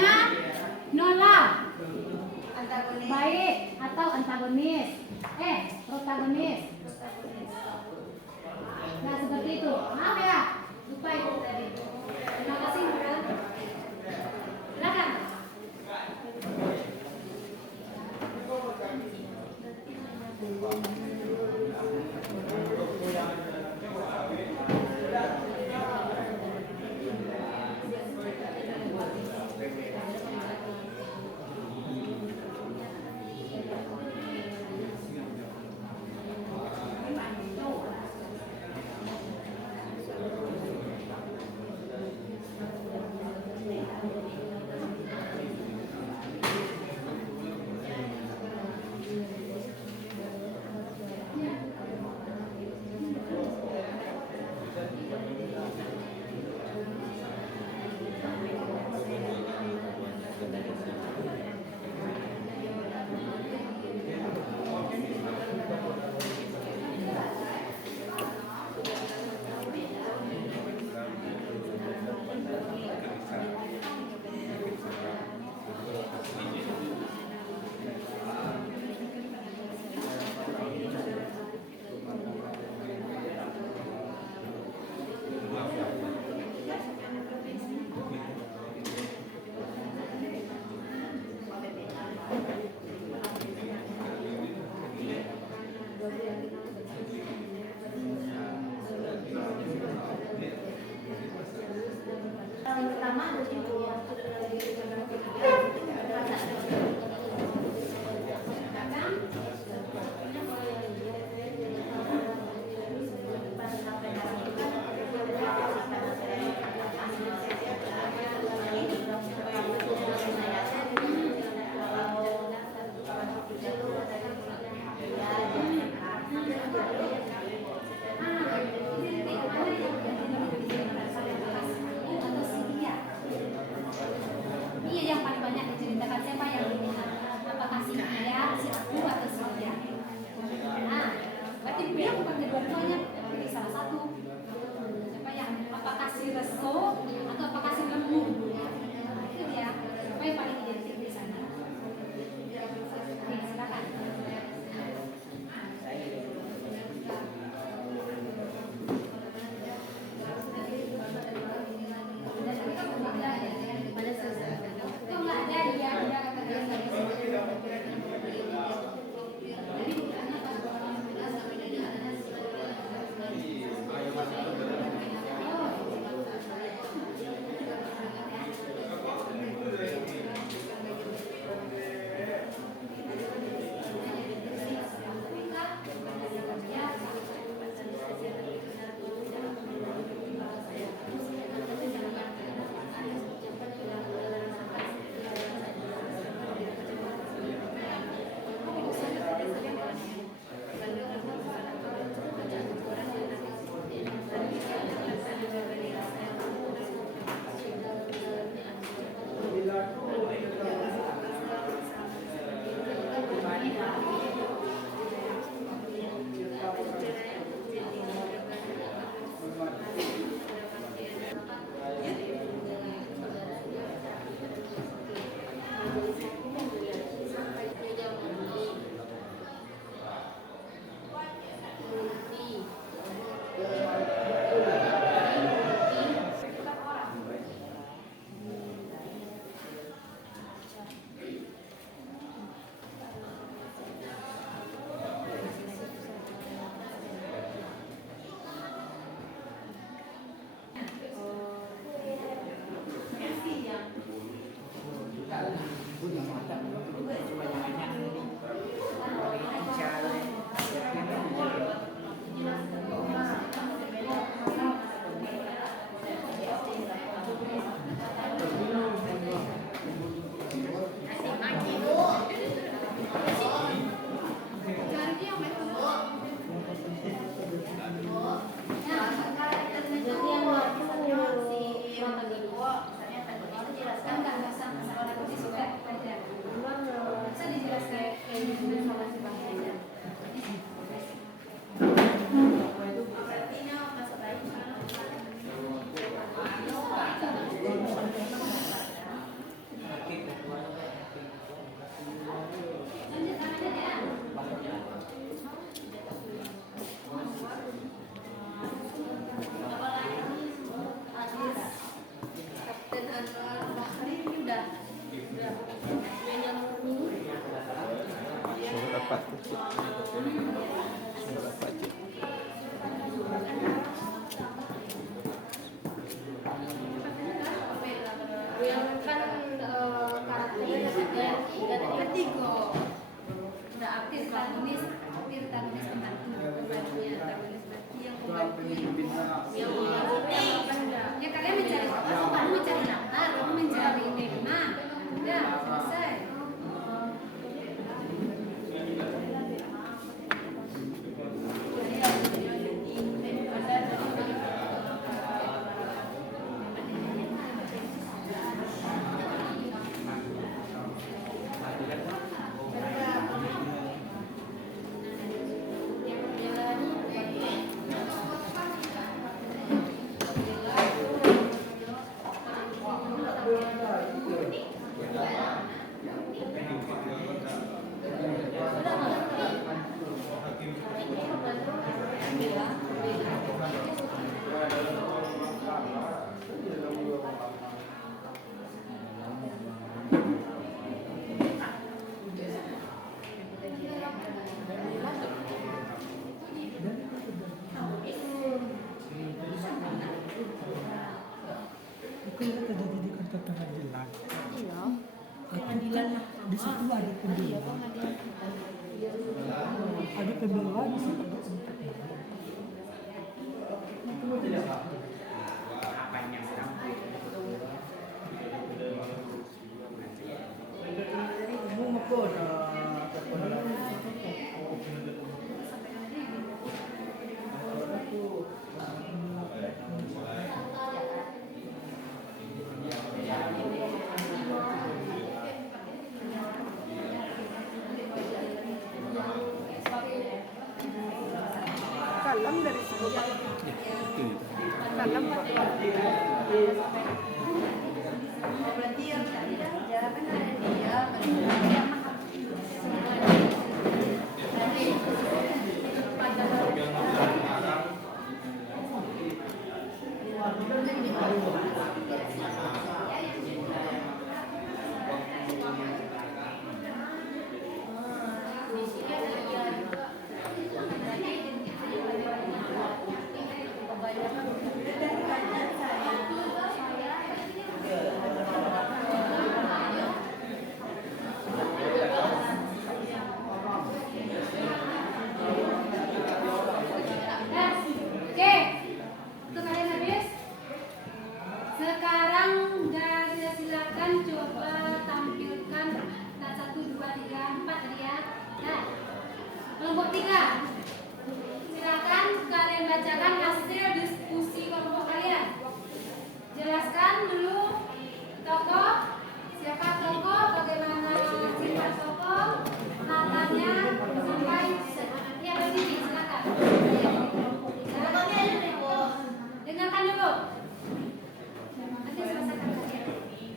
Jawabannya nolak. Baik atau antagonis? Protagonis. Nah, seperti itu. Maaf ya, lupa itu tadi. Terima kasih, Bro. Silakan. Iya, yang paling banyak diceritakan siapa yang apakah si dia, si aku atau si dia. Nah, berarti dia bukan kedua-duanya, berarti salah satu. Siapa yang apakah si Reso atau apakah si Lemu? Nah, itu dia. Siapa yang paling identik di sana? Oke, silakan. Pak Cik. Pak Cik. Kan karakternya dan ketiga udah aktif antagonis pembantu pembantunya antagonis berarti yang pembantu yang ya kalian mencari kamu mencari Natar, kamu mencari Megna, udah selesai. Itu yang terjadi di kantor pengadilan. Iya. Pengadilan di situ ada pembela. Ada pembela di situ. Salam dari sini. Salam Pak. Berarti yang tadi ya kan ada dia, dia mahal. Oke, untuk kalian habis. Sekarang dari silakan coba tampilkan 1, 2, 3, 4 tadi ya. Nah, kelompok 3. Silakan kalian bacakan hasil diskusi kelompok kalian. Jelaskan dulu tokoh, siapa tokoh, bagaimana sifat tokoh, latarnya sampai ya berdiri silakan. Dengarkan dulu. Nanti selesaikan saja.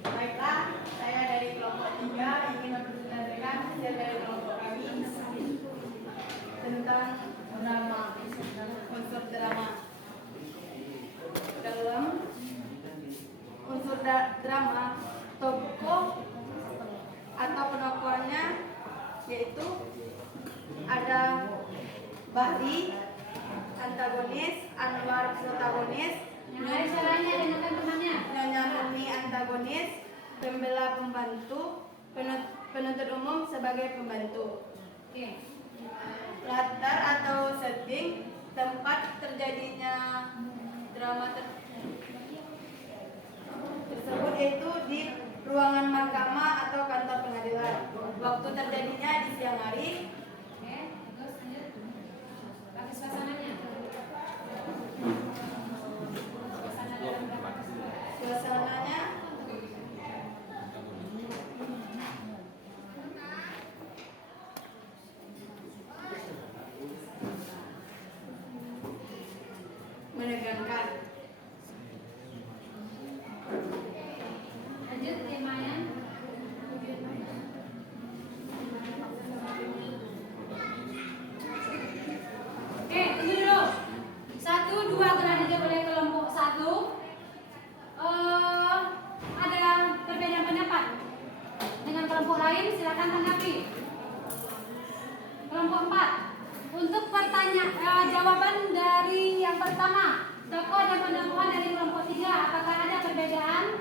Baiklah, saya dari kelompok 3 ingin mempresentasikan hasil dari kelompok kami tentang drama, unsur drama. Dalam unsur drama, tokoh atau penokohnya yaitu ada Bahri, antagonis, Anwar protagonis, Yang lain caranya dengarkan temannya. Nyonya Nurni antagonis, pembela pembantu, penuntut umum sebagai pembantu. Oke. Latar atau setting tempat terjadinya drama tersebut yaitu di ruangan mahkamah atau kantor pengadilan. Waktu terjadinya di siang hari. Oke, terus lanjut. Bagi suasananya. Suasana dalam drama. Suasananya menegangkan. Lanjut temanya. Oke, tunggu dulu. 1, 2 gerak dijawab oleh kelompok 1. Ada perbedaan pendapat dengan kelompok lain, silakan tanggapi. kelompok 4. Untuk jawaban dari yang pertama, tokoh dan penemuan dari kelompok 3, apakah ada perbedaan?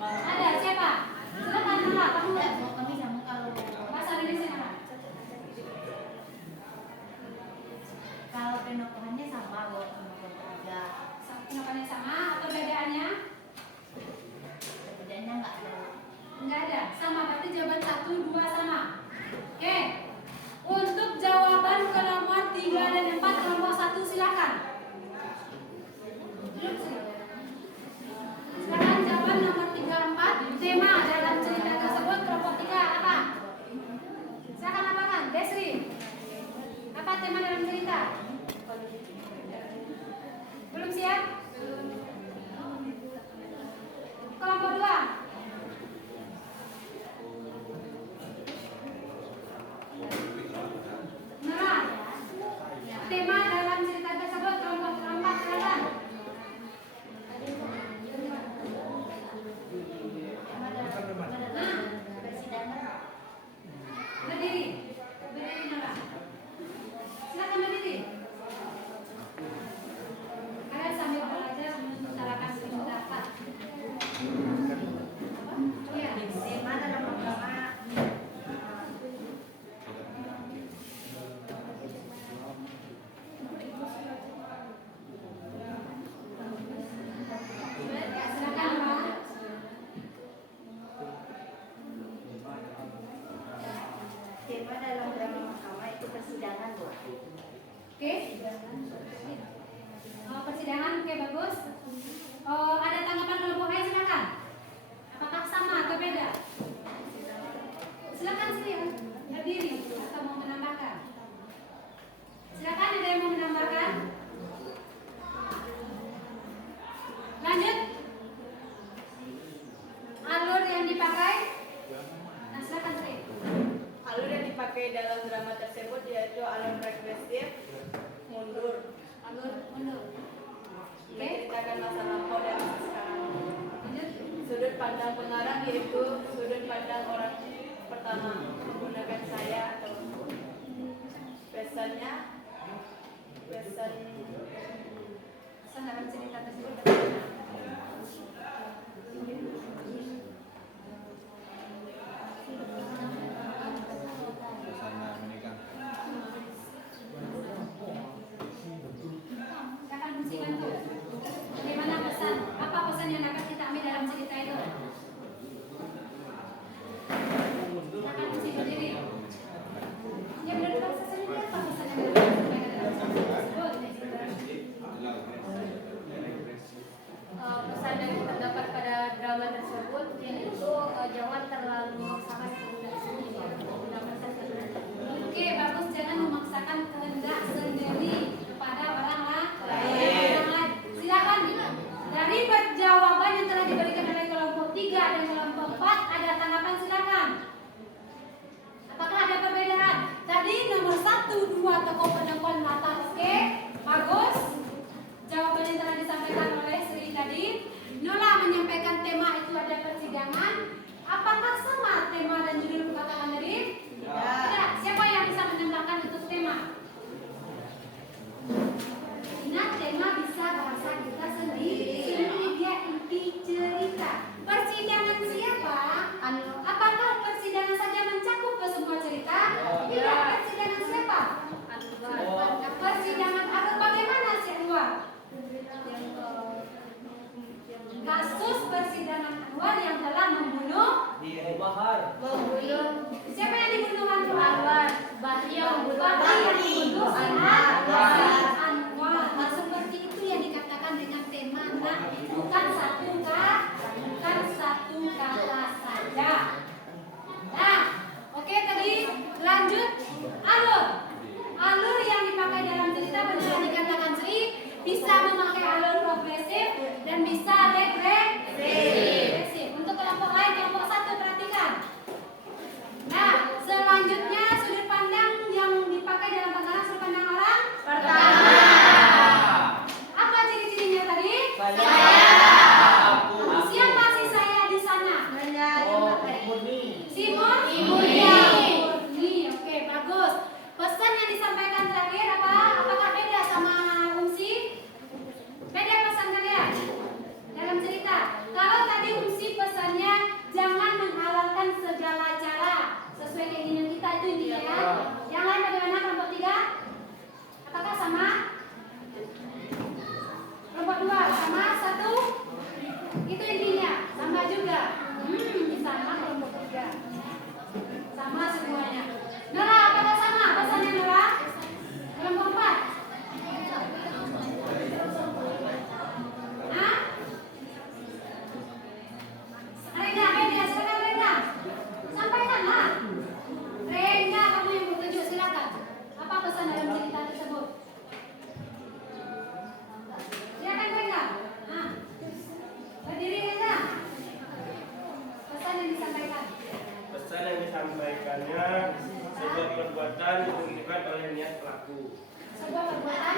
Ada, siapa? Silakan Nala, kamu. Kami sama kalau Bahasa Indonesia Nala. kalau penokohannya sama buat kelompok 3. Penokohannya sama, atau perbedaannya? Bedanya nggak ada. Enggak ada, sama, berarti jawaban 1, 2 sama. Oke, untuk jawaban ke nomor 3 dan 4, kelompok 1 silakan. Silakan jawaban nomor 3, 4. Tema dalam cerita tersebut kelompok 3 apa? Silakan apakan, Desri. Apa tema dalam cerita? Belum siap? Kelompok 2. Nah, tema dalam cerita tersebut kelompok 4 silakan. Berdiri. Berdiri Nora. Silakan berdiri. Kalian sambil belajar mengutarakan pendapat. Iya. Tema dalam agama Silakan Pak. tema dalam drama agama itu persidangan, Bu. Oke. Persidangan, oke bagus. Ada tanggapan kelompok lain silakan. Apakah sama atau beda? Silakan sini ya. Berdiri atau mau menambahkan. Silakan, ada yang mau menambahkan? Lanjut. Alur yang dipakai. Nah, silakan Sri. Alur yang dipakai dalam drama tersebut yaitu alur regresif, mundur, Alur mundur. Oke. menceritakan masa lampau dan masa sekarang. Lanjut. Sudut pandang pengarang yaitu sudut pandang orang pertama menggunakan saya atau pesan Pesan dalam cerita tersebut. Sana menikah. Silakan fungsikan tuh. Bagaimana pesan? Apa pesan yang akan kita ambil dalam cerita itu? Silakan fungsi berdiri. Ya benar bahasa sendiri apa pesan yang akan kita sampaikan dalam cerita tersebut? Pesan dan terdapat pada drama tersebut yaitu jangan terlalu memaksakan kehendak sendiri. Mendapatkan kehendak. Oke, bagus, jangan memaksakan kehendak sendiri kepada orang lain. Silakan. Dari jawaban yang telah diberikan oleh kelompok 3 dan kelompok 4, ada tanggapan silakan. Apakah ada perbedaan? Tadi nomor 1, 2 tokoh penonton latar, oke, bagus. Jawaban yang telah disampaikan oleh Sri tadi. Nola menyampaikan tema itu ada persidangan. Apakah sama tema dan judul perkataan tadi? Tidak. Siapa yang bisa menambahkan untuk tema? Ingat, tema bisa bahasa kita sendiri. Sendiri dia inti cerita. Persidangan siapa? Apakah persidangan saja mencakup ke semua cerita? Tidak. Persidangan siapa? Persidangan Anwar. Bagaimana si Anwar? Kasus persidangan Anwar yang telah membunuh. Siapa yang dibunuh Anwar? Bahri yang dibunuh Anwar. Nah, seperti itu yang dikatakan dengan tema. Nah, bukan satu kata saja. Nah, oke, tadi lanjut alur. Alur yang dipakai dalam cerita benar dikatakan Sri bisa memakai alur progresif dan bisa regresif. Untuk kelompok lain, kelompok 1 perhatikan. Nah, selanjutnya sudut pandang yang dipakai dalam pengarang sudut pandang orang pertama. perbuatan ditentukan oleh niat pelaku. Sebuah perbuatan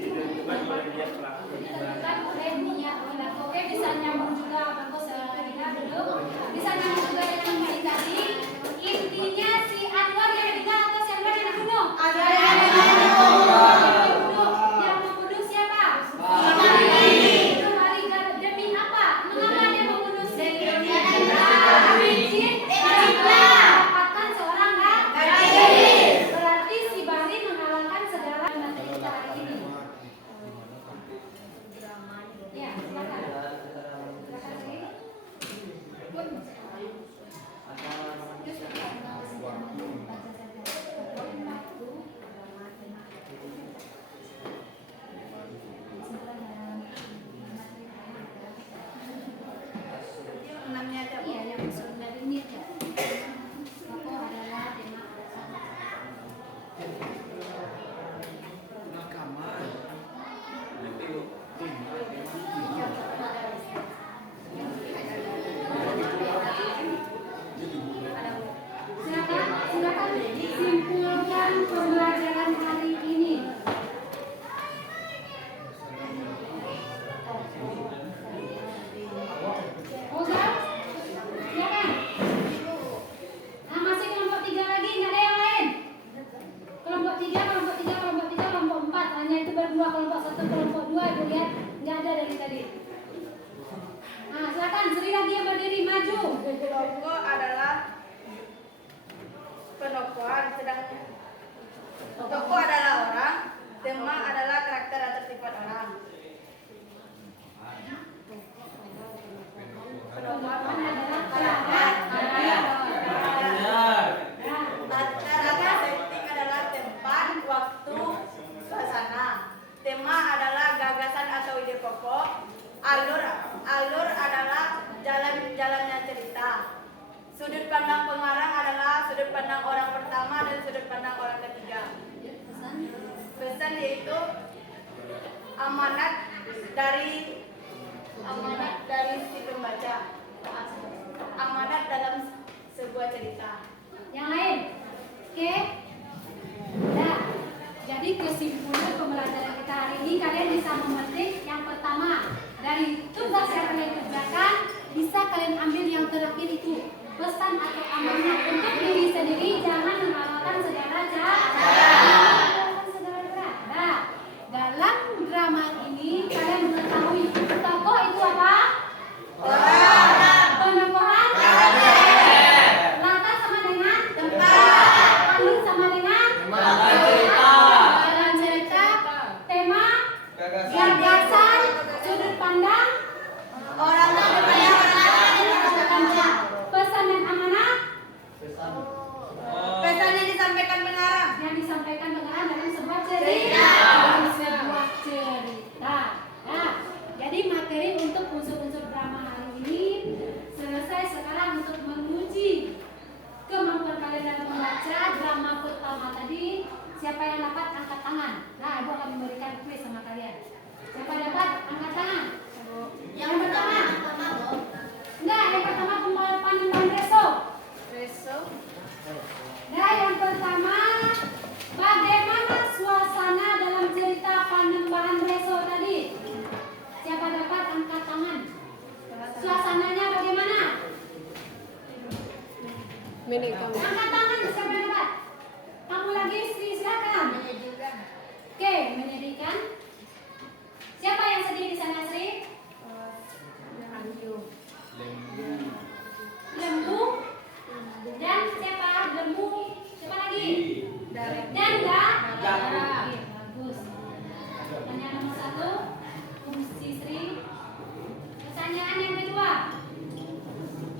Ditentukan oleh niat pelaku. ditentukan oleh niat pelaku. Oke, bisa nyambung juga bagus Rina dulu. Bisa nyambung juga dengan meditasi. Intinya si Anwar yang meninggal atau si Anwar yang dibunuh? Yang dibunuh. Yang membunuh siapa? Itu hari demi apa? Mengapa dia membunuh si mendapatkan seorang gadis. Berarti si Bari mengalahkan segala materi kita hari ini. Ya, silakan. Silakan Sri. Enamnya aja. Iya, yang masuk dari ini aja. Pokok adalah tema silakan simpulkan pembelajaran hari ini. Oke, silakan. Nah, masih kelompok 3 lagi, nggak ada yang lain. Kelompok 3, kelompok 3, kelompok 3, kelompok 4. Hanya itu berdua, kelompok 1, kelompok 2. Ibu lihat, nggak ada dari tadi. Nah, silakan. Sri lagi yang berdiri, maju. Tokoh adalah penokohan, sedang tokoh adalah orang, tema adalah karakter atau sifat orang. Penokohan adalah karakter. Rata-rata setting adalah tempat, waktu, suasana. Tema adalah gagasan atau ide pokok. Alur adalah jalannya cerita. Sudut pandang pengarang adalah sudut pandang orang pertama dan sudut pandang orang ketiga. Pesan yaitu amanat dari si pembaca. Amanat dalam sebuah cerita. Yang lain? Oke? Nah, jadi kesimpulan pembelajaran kita hari ini, kalian bisa memetik yang pertama. Dari tugas yang kalian kerjakan, bisa kalian ambil yang terakhir itu. Pesan atau amanat untuk diri sendiri, jangan mengalahkan segala cara. Nah, dalam drama ini, kalian mengetahui tokoh itu apa? Penokohan? Latar sama dengan tempat. Alur sama dengan dalam cerita. Tema, gagasan, sudut pandang, Orang pesan dan amanat pesan yang disampaikan pengarang. yang disampaikan pengarang dalam sebuah cerita. Dalam sebuah cerita. Nah, jadi materi untuk unsur-unsur drama hari ini selesai. Sekarang untuk menguji kemampuan kalian dalam membaca drama pertama tadi. Siapa yang dapat angkat tangan? Nah, Ibu akan memberikan kuis sama kalian. Siapa dapat angkat tangan? Yang pertama. Enggak, yang pertama Panembahan Reso. Nah, yang pertama, bagaimana suasana dalam cerita Panembahan Reso tadi? Siapa dapat angkat tangan? Suasananya bagaimana? Angkat tangan, siapa yang dapat? Kamu lagi, Sri, silakan. Oke, menyedihkan. Siapa yang sedih di sana, Sri? Lembu. Dan siapa? Lembu. Siapa lagi? Janda. Oke, bagus. Pertanyaan nomor 1, fungsi Sri. Pertanyaan yang kedua.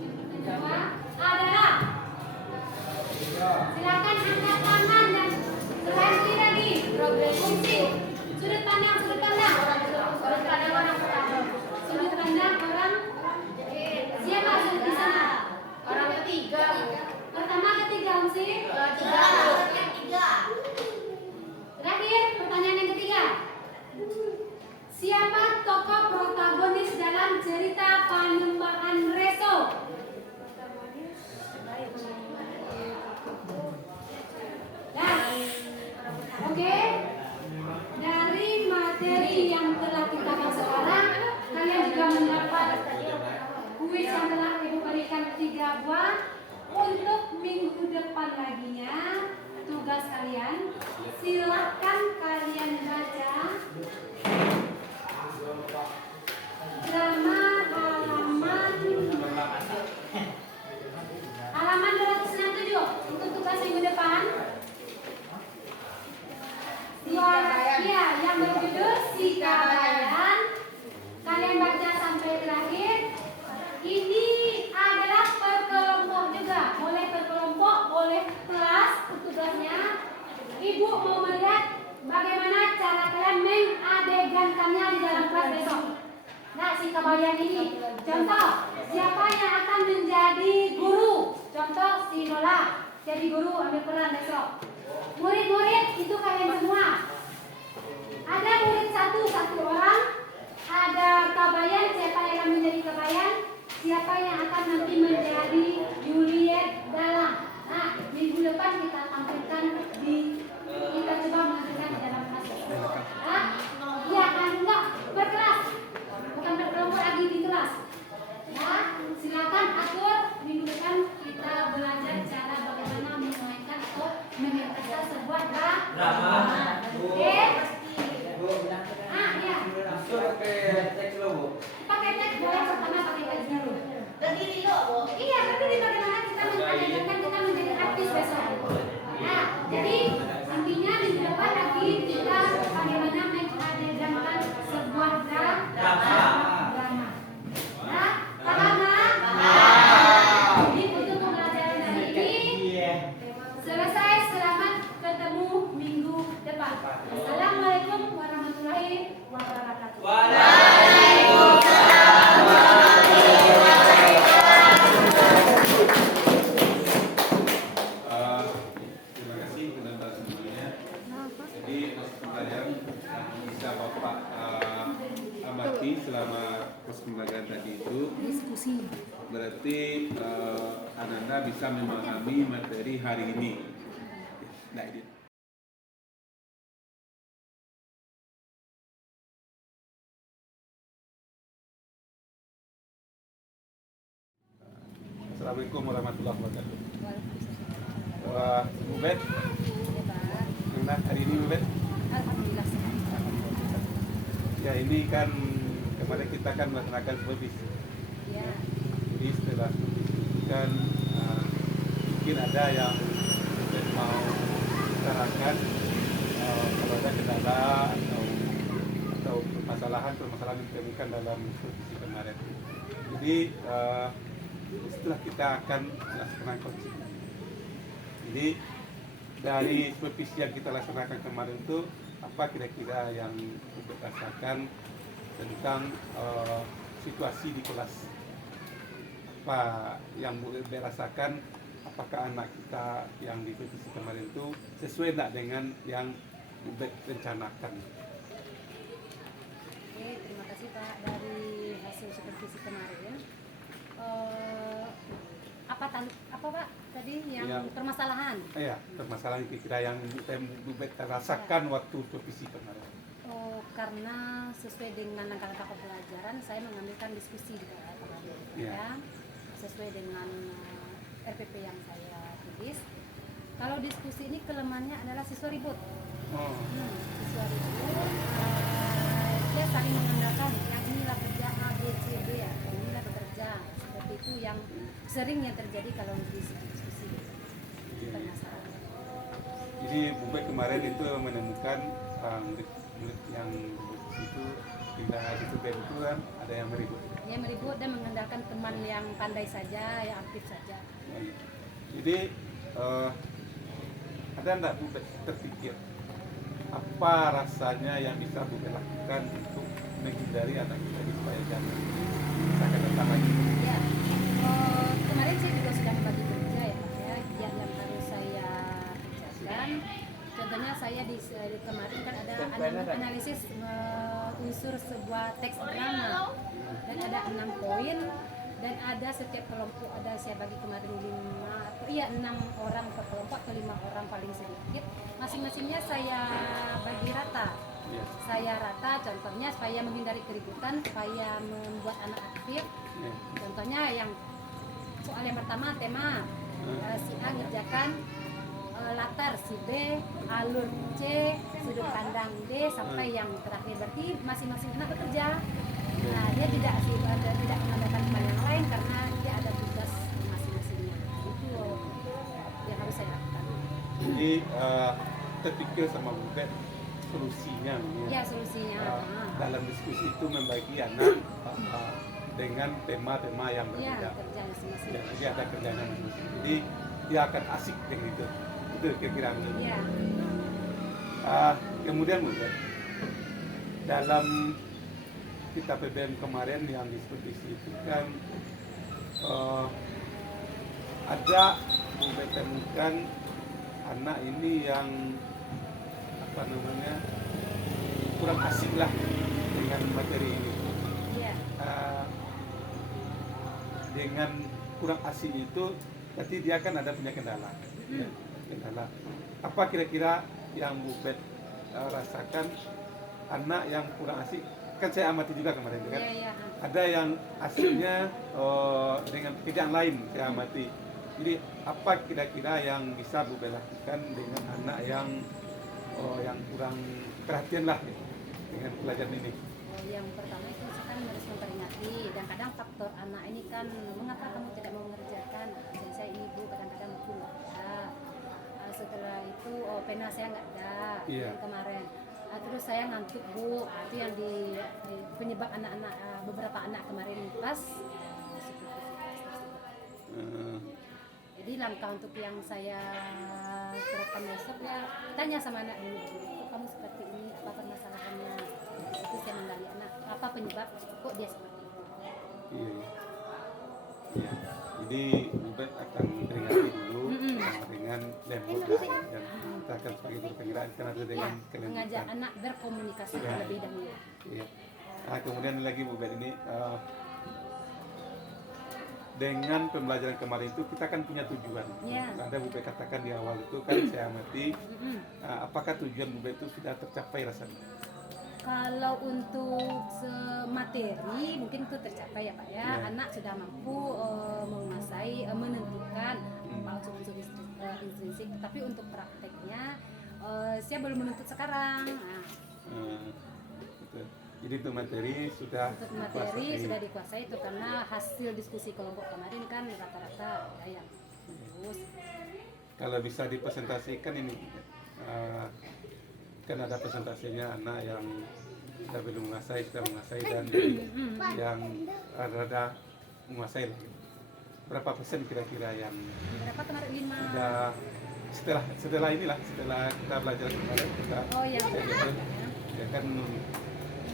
Yang kedua adalah, silakan angkat tangan dan selain Sri lagi. Fungsi. Sudut pandang, sudut pandang. Sudut pandang orang pertama. Sudut pandang orang. Siapa sudut di sana? Orang ketiga. Pertama, ketiga, fungsi. Ketiga. Terakhir, pertanyaan yang ketiga. Siapa tokoh protagonis dalam cerita Panembahan Reso? Silahkan kalian baca drama halaman 267 untuk tugas minggu depan. Yang berjudul Si Kabayan. Kalian baca sampai terakhir. Ini adalah per kelompok juga, boleh per kelompok, boleh kelas tugasnya. Ibu mau melihat bagaimana cara kalian mengadegankannya di dalam kelas besok. Nah, si kabayan ini, contoh, siapa yang akan menjadi guru? Contoh si Nola, jadi guru ambil peran besok. Murid-murid itu kalian semua. Ada murid satu orang, ada kabayan, siapa yang akan menjadi kabayan, siapa yang akan nanti menjadi Juliet Dalam. Nah, minggu depan kita tampilkan kita coba menampilkan di dalam kelas. Ya, enggak berkelas, bukan berkelompok lagi di kelas. Nah, silakan atur minggu depan kita belajar cara bagaimana memainkan atau menyelesaikan sebuah drama. Oke? Iya. Pakai teks lo, Bu. Pakai teks boleh, pertama pakai teks dulu. Berdiri lo, Bu. Iya, berdiri bagaimana kita mengadegankan kita menjadi artis besok. Nah, jadi intinya minggu depan lagi kita bagaimana mengadegankan sebuah drama. Nah, paham nggak? Jadi untuk pembelajaran hari ini selesai. Selamat ketemu minggu depan. Assalamualaikum warahmatullahi wabarakatuh. Terima kasih teman-teman semuanya. Jadi pembelajaran yang bisa Bapak amati selama proses pembelajaran tadi itu berarti Ananda bisa memahami materi hari ini. Nah, ini. Assalamualaikum warahmatullahi wabarakatuh. Wah, Bu Bet, gimana hari ini Bu Bet? Alhamdulillah. Ya, ini kan kemarin kita kan melaksanakan supervisi. Ya. Jadi setelah kan mungkin ada yang mau utarakan kalau ada kendala atau permasalahan yang ditemukan dalam supervisi kemarin. Jadi setelah kita akan melaksanakan konsep. Jadi dari supervisi yang kita laksanakan kemarin itu apa kira-kira yang kita rasakan tentang situasi di kelas, apa yang boleh dirasakan, apakah anak kita yang di supervisi kemarin itu sesuai tidak dengan yang direncanakan. Oke, terima kasih Pak dari hasil supervisi kemarin. Apa Pak tadi yang permasalahan? Iya, permasalahan kira-kira yang kita rasakan waktu supervisi kemarin. Oh, karena sesuai dengan langkah-langkah pembelajaran, saya mengambilkan diskusi di kemarin, ya, sesuai dengan RPP yang saya tulis. Kalau diskusi ini kelemahannya adalah siswa ribut. Siswa ribut, dia saling mengandalkan yang inilah kerja A, B, C, D ya, yang inilah bekerja. Seperti itu yang sering yang terjadi kalau di diskusi permasalahan. Jadi Bu Bet kemarin itu menemukan murid yang itu tidak itu kan ada yang meribut. Dia meribut dan mengandalkan teman yang pandai saja, yang aktif saja. Jadi ada enggak Bu Bet terpikir apa rasanya yang bisa Bu Bet lakukan untuk menghindari anak kita ini supaya jangan misalkan datang lagi? Ya, kemarin saya juga sudah membagi kerja ya, yang harus saya kerjakan. Contohnya saya di kemarin kan ada analisis unsur sebuah teks drama dan ada 6 poin dan ada setiap kelompok ada saya bagi kemarin 6 orang per kelompok atau 5 orang paling sedikit. Masing-masingnya saya bagi rata. Saya rata contohnya supaya menghindari keributan, supaya membuat anak aktif. Contohnya yang soal yang pertama tema si A ngerjakan latar si B, alur C, sudut pandang D sampai yang terakhir. Berarti masing-masing anak bekerja. Nah, dia tidak mengandalkan teman yang lain karena dia ada tugas masing-masingnya. Itu yang harus saya lakukan. Jadi terpikir sama Ubed solusinya. Ya, solusinya. Dalam diskusi itu membagi anak dengan tema-tema yang Ya, berbeda. kerja masing-masing. Ya, jadi ada kerjanya masing-masing. Jadi dia akan asik dengan itu. Itu kira-kira. Ya. Kemudian Ubed, dalam kita PBM kemarin yang diskusi itu kan ada Ubed temukan anak ini yang apa namanya kurang asik lah dengan materi ini. Iya. Dengan kurang asik itu berarti dia kan ada punya kendala. Ya, kendala. Apa kira-kira yang Ubed rasakan anak yang kurang asik? Kan saya amati juga kemarin kan. Iya. Ada yang asiknya dengan pekerjaan lain saya amati. Jadi apa kira-kira yang bisa Ubed lakukan dengan anak yang kurang perhatian lah dengan pelajaran ini? Yang pertama itu misalkan harus memperingati, dan kadang faktor anak ini kan mengapa kamu tidak mau mengerjakan, saya ini Bu kadang-kadang buku nggak ada, setelah itu pena saya nggak ada. Iya. Yang kemarin terus saya ngantuk Bu. Itu yang di penyebab anak-anak beberapa anak kemarin pas masuk ke Jadi langkah untuk yang saya terapkan besok ya tanya sama anak dulu, kok kamu seperti ini, apa permasalahannya? Di situ saya menggali anak, apa penyebab kok dia seperti itu? Iya. Jadi Ubed akan peringati dulu dengan lembut dan kita akan sebagai guru penggerak kan ada dengan kelembutan. Mengajak anak berkomunikasi terlebih dahulu. Iya. Nah, kemudian lagi Ubed ini dengan pembelajaran kemarin itu kita kan punya tujuan. Ada Ubed katakan di awal itu kan saya amati apakah tujuan Ubed itu sudah tercapai rasanya? Kalau untuk materi mungkin itu tercapai ya Pak ya. Anak sudah mampu menguasai, menentukan unsur-unsur intrinsik. Tapi untuk prakteknya saya belum menuntut sekarang. Betul. Jadi untuk materi sudah dikuasai itu karena hasil diskusi kelompok kemarin kan rata-rata ya bagus. Kalau bisa dipresentasikan ini kan ada presentasinya anak yang sudah belum menguasai, sudah menguasai, dan yang rada menguasai lagi. Berapa persen kira-kira yang berapa kemarin 5 sudah setelah inilah setelah kita belajar kemarin kita ya kan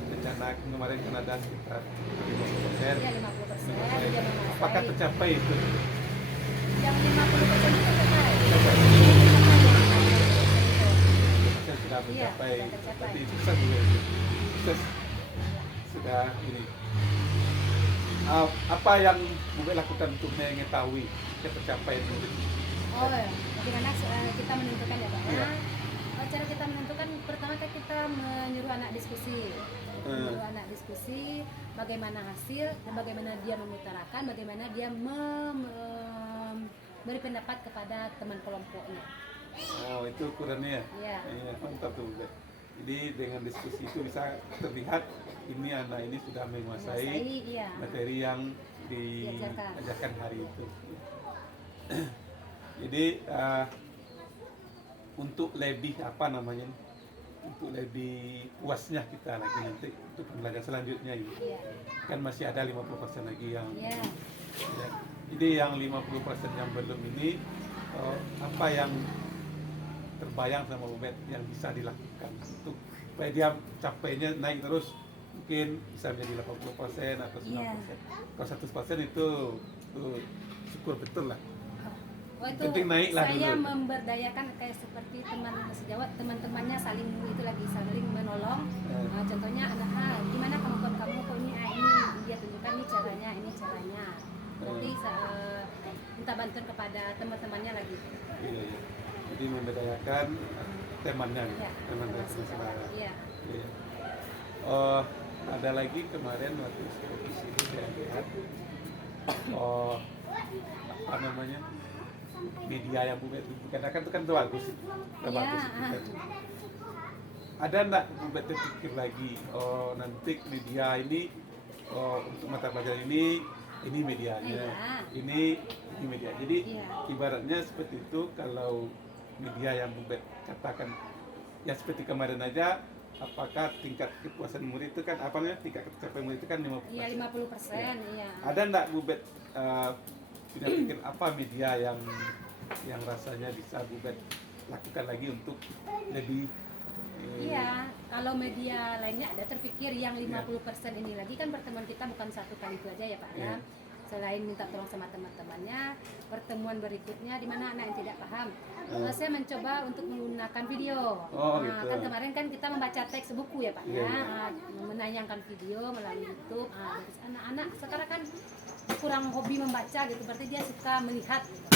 rencana kemarin kan ada sekitar 50%. Ya 50%. Apakah tercapai itu? Yang 50% itu tercapai. Sudah mencapai, tapi susah juga itu. Sudah ini. Apa yang Ubed lakukan untuk mengetahui tercapai itu? Bagaimana kita menentukan ya Pak ya? Cara kita menentukan pertama kita menyuruh anak diskusi, bagaimana hasil dan bagaimana dia mengutarakan, bagaimana dia memberi pendapat kepada teman kelompoknya. Oh, itu ukurannya ya? Iya, mantap tuh Ubed. Jadi dengan diskusi itu bisa terlihat ini anak ini sudah menguasai materi yang diajarkan hari itu. Jadi untuk lebih untuk lebih puasnya kita lagi nanti untuk pembelajaran selanjutnya ini kan masih ada 50% lagi yang jadi yang 50% yang belum ini apa yang terbayang sama Ubed yang bisa dilakukan untuk supaya dia capainya naik terus, mungkin bisa menjadi 80% atau 90%. Kalau 100% itu syukur betul lah. Itu penting naik lah saya dulu. Memberdayakan kayak seperti teman sejawat, teman-temannya saling menolong. Contohnya anak gimana kemampuan kamu kok ini dia tunjukkan ini caranya. Nanti minta bantuan kepada teman-temannya lagi. Iya. Jadi memberdayakan temannya, teman saudara. Iya. Ada lagi kemarin waktu di sini saya lihat apa namanya media yang Bu Bet katakan itu kan bagus, Iya, bagus itu. Ada enggak Bu Bet terpikir lagi, oh nanti media ini, oh untuk mata pelajaran ini medianya, Iya. ini media. Jadi Iya. ibaratnya seperti itu. Kalau media yang Bu Bet katakan ya seperti kemarin aja, apakah tingkat kepuasan murid itu kan apa namanya, tingkat kecapai murid itu kan 50%. Iya, 50%, iya. Ada enggak Bu Bet punya pikir apa media yang rasanya bisa Bu Bet lakukan lagi untuk lebih Iya, kalau media lainnya ada terpikir yang Iya. 50% ini lagi kan pertemuan kita bukan satu kali itu aja ya Pak ya. Iya. Selain minta tolong sama teman-temannya, pertemuan berikutnya di mana anak yang tidak paham, saya mencoba untuk menggunakan video. Oh, gitu. Kan kemarin kan kita membaca teks buku ya Pak Iya, ya, iya. menayangkan video melalui YouTube. Dari anak-anak sekarang kan kurang hobi membaca gitu, berarti dia suka melihat gitu.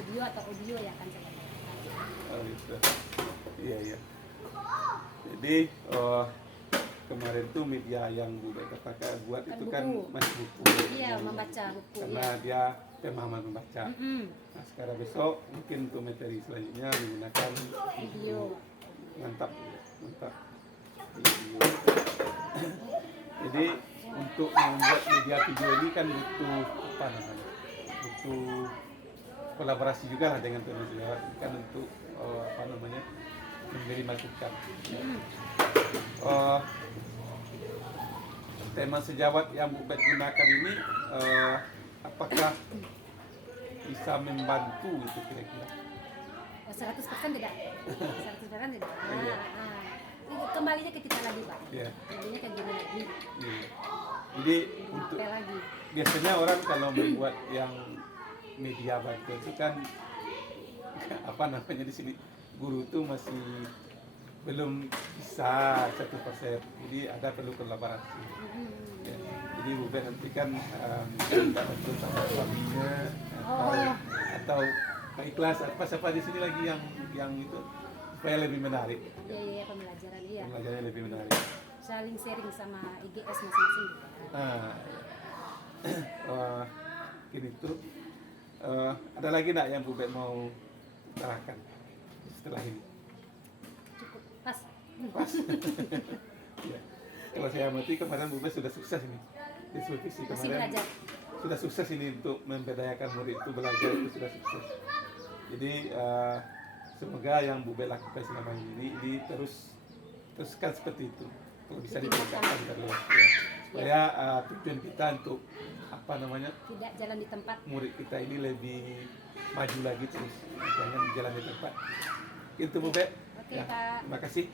Video atau audio ya kan saya katakan. Oh, gitu. Iya. Jadi kemarin tuh media yang Bu Bet katakan buat Kan itu kan buku. masih buku. Iya, membaca buku. Karena Ya. dia pemahaman membaca. Nah, sekarang besok mungkin untuk materi selanjutnya menggunakan Video. Mantap. Video. Jadi untuk membuat media video ini kan butuh apa namanya? Butuh kolaborasi juga lah dengan teman sejawat kan untuk apa namanya, memberi masukan. Tema sejawat yang Bu Bet gunakan ini apakah bisa membantu itu kira-kira? 100% tidak. 100% tidak. Iya. Kembalinya ke kita lagi Pak. Iya. Kembalinya ke gini lagi. Iya. Jadi untuk Apa lagi? biasanya orang kalau membuat yang media bantu itu kan apa namanya di sini guru itu masih belum bisa 100%, jadi ada perlu kolaborasi. Ya. Jadi Bu Bet nanti kan minta bantu sama suaminya atau Pak Ikhlas apa siapa di sini lagi yang itu supaya lebih menarik. Iya, pembelajaran iya. Pembelajarannya lebih menarik. Saling sharing sama IGS masing-masing gitu. Gini tuh ada lagi enggak yang Bu Bet mau utarakan setelah ini? Cukup pas. Pas. Ya. Kalau saya amati kemarin Bu Bet sudah sukses ini di supervisi Masih kemarin, belajar. sudah sukses ini untuk memberdayakan murid itu belajar, itu sudah sukses. Jadi semoga yang Bu Bet lakukan selama ini teruskan seperti itu, kalau bisa ditingkatkan terus ya. Supaya tujuan kita untuk apa namanya, Tidak jalan di tempat. murid kita ini lebih maju lagi terus, jangan jalan di tempat. Itu Bu Bet. Oke, Pak. Terima kasih.